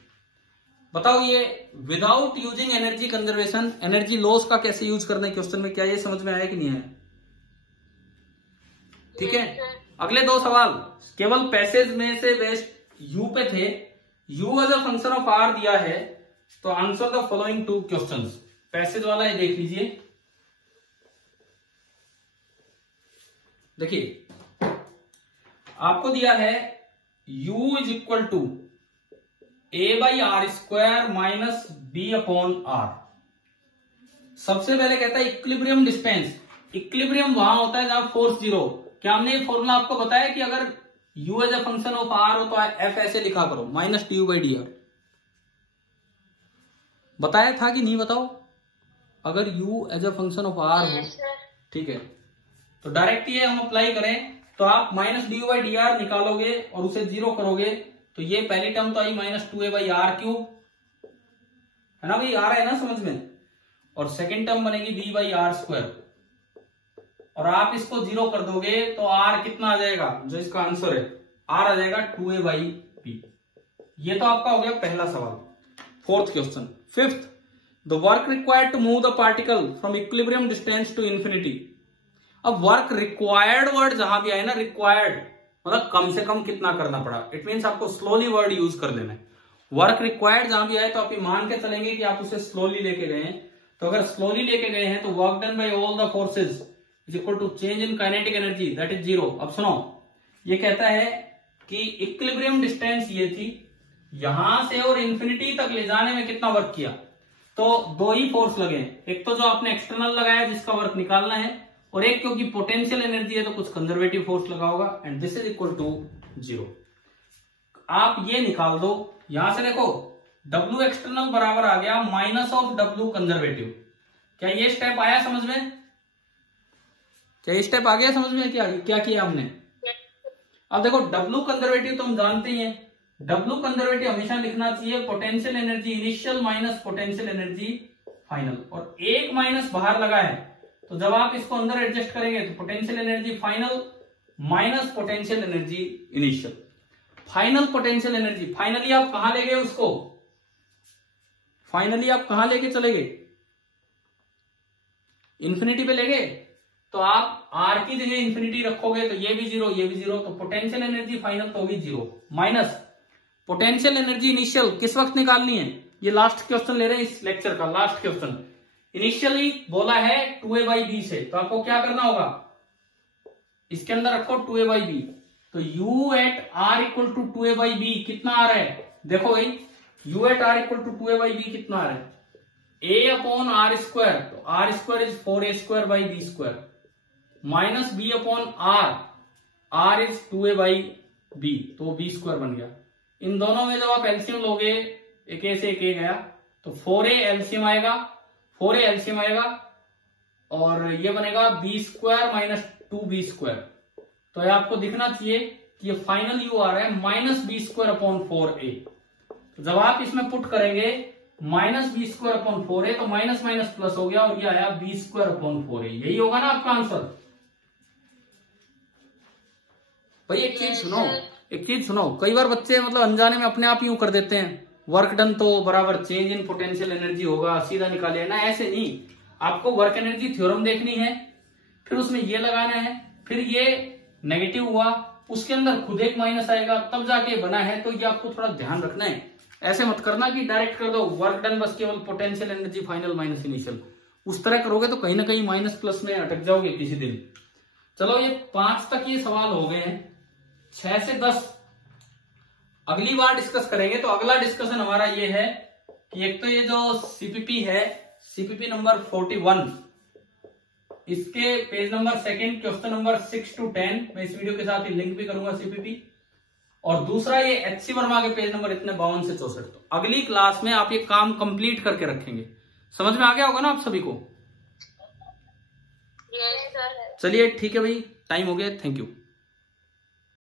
बताओ ये without using energy conservation energy loss का कैसे यूज करना है क्वेश्चन में, क्या ये समझ में आया कि नहीं आया? ठीक है, अगले 2 सवाल केवल पैसेज में से वेस्ट u पे थे। u as a function of r दिया है, तो answer the following 2 questions. Passage वाला ये देख लीजिए, देखिए आपको दिया है u is equal to a/r² minus b/r। सबसे पहले कहता है इक्विलिब्रियम डिस्टेंस। इक्विलिब्रियम वहां होता है जहां फोर्स 0। क्या हमने ये फॉर्मूला आपको बताया कि अगर u as a function of r हो तो f ऐसे लिखा करो -du/dr? बताया था कि नहीं बताओ? अगर u as a function of r हो, ठीक है, तो डायरेक्ट ये हम अप्लाई करें तो आप -du/dr निकालोगे और उसे 0 करोगे, तो ये पहली टर्म तो आई -2a/r3, है ना भाई? आ रहा है ना समझ में? और सेकेंड टर्म बनेगी b/r², और आप इसको 0 कर दोगे तो r कितना आ जाएगा? जो इसका आंसर है r आ जाएगा 2a/b। ये तो आपका हो गया पहला सवाल। Fourth question. Fifth, the work required to move the particle from equilibrium distance to infinity. अब वर्क रिक्वायर्ड वर्ड जहां भी आए ना, रिक्वायर्ड मतलब कम से कम कितना करना पड़ा, इट मीन्स आपको स्लोली वर्ड यूज कर देना है। वर्क रिक्वायर्ड जहां भी आए तो आप ये मान के चलेंगे कि आप उसे स्लोली लेके गए हैं, तो अगर स्लोली लेके गए हैं तो work done by all the forces is equal to change in kinetic energy that is 0। अब सुनो, ये कहता है कि इक्विलिब्रियम डिस्टेंस ये थी यहां से और इन्फिनिटी तक ले जाने में कितना वर्क किया, तो 2 ही फोर्स लगे हैं। एक तो जो आपने एक्सटर्नल लगाया जिसका वर्क निकालना है, और एक क्योंकि पोटेंशियल एनर्जी है तो कुछ कंजर्वेटिव फोर्स लगा होगा, and this is equal to 0। आप ये निकाल दो, यहां से देखो W एक्सटर्नल बराबर आ गया माइनस ऑफ W कंजर्वेटिव। क्या ये स्टेप आया समझ में? क्या ये स्टेप आ गया समझ में? क्या किया हमने? अब देखो W कंजर्वेटिव तो हम जानते ही हैं, W कंजर्वेटिव हमेशा लिखना चाहिए potential energy initial minus potential energy final, और एक माइनस बाहर लगा है तो जब आप इसको अंदर एडजस्ट करेंगे तो potential energy final minus potential energy initial. Final potential energy, finally आप कहां ले गए उसको? फाइनली आप कहां लेके चले गए? इन्फिनिटी पे ले गए, तो आप R की जगह इन्फिनिटी रखोगे तो ये भी 0 ये भी 0, तो पोटेंशियल एनर्जी फाइनल तो होगी 0 माइनस पोटेंशियल एनर्जी इनिशियल किस वक्त निकालनी है? ये लास्ट क्वेश्चन ले रहे हैं इस लेक्चर का, लास्ट क्वेश्चन। इनिशियली बोला है 2a/b से, तो आपको क्या करना होगा? इसके अंदर रखो 2a/b, तो u at r equal to 2a/b कितना आ रहा है? देखो भाई u at r equal to 2a/b कितना आ रहा है? a अपॉन r स्क्वायर, तो r square is 4a² b square minus b upon r is 2a/b, तो b स्क्वायर बन गया। इन दोनों में जब आप एलसीएम लोगे, एक ए से एक ए गया, तो 4a एलसीएम आएगा, 4a एलसीएम आएगा, और ये बनेगा b square minus 2b square. तो ये आपको दिखना चाहिए कि ये फाइनल यू आ रहा है minus b square upon 4a। तो जब आप इसमें पुट करेंगे minus b square upon 4a, तो माइनस माइनस प्लस हो गया और ये आया b स्क्वायर अपॉन 4a। यही होगा ना आपका आंसर? भाई एक चीज सुनो, कई बार बच्चे मतलब अनजाने में अपने आप यूं कर देते हैं, वर्क डन तो बराबर चेंज इन पोटेंशियल एनर्जी होगा, सीधा निकाले ना। ऐसे नहीं, आपको वर्क एनर्जी थ्योरम देखनी है, फिर उसमें ये लगाना है, फिर ये नेगेटिव हुआ, उसके अंदर खुद एक माइनस आएगा, तब जाके बना है। तो ये आपको थोड़ा ध्यान रखना है, ऐसे मत करना कि डायरेक्ट कर दो वर्क डन बस केवल potential energy final minus initial. उस तरह करोगे तो कहीं ना कहीं माइनस प्लस में अटक जाओगे किसी दिन। चलो ये 5 तक ये सवाल हो गए हैं, 6 से 10 अगली बार डिस्कस करेंगे। तो अगला डिस्कशन हमारा ये है कि एक तो ये जो सीपीपी है, सीपीपी नंबर 41, इसके page number 2 question number 6 to 10, मैं इस वीडियो के साथ ही लिंक भी करूंगा सीपीपी। और दूसरा ये एचसी वर्मा के पेज नंबर इतने 52 से 64। तो अगली क्लास में आप ये काम कंप्लीट करके रखेंगे। समझ में आ गया होगा ना आप सभी को? Yes sir. चलिए ठीक है भाई, टाइम हो गया, थैंक यू।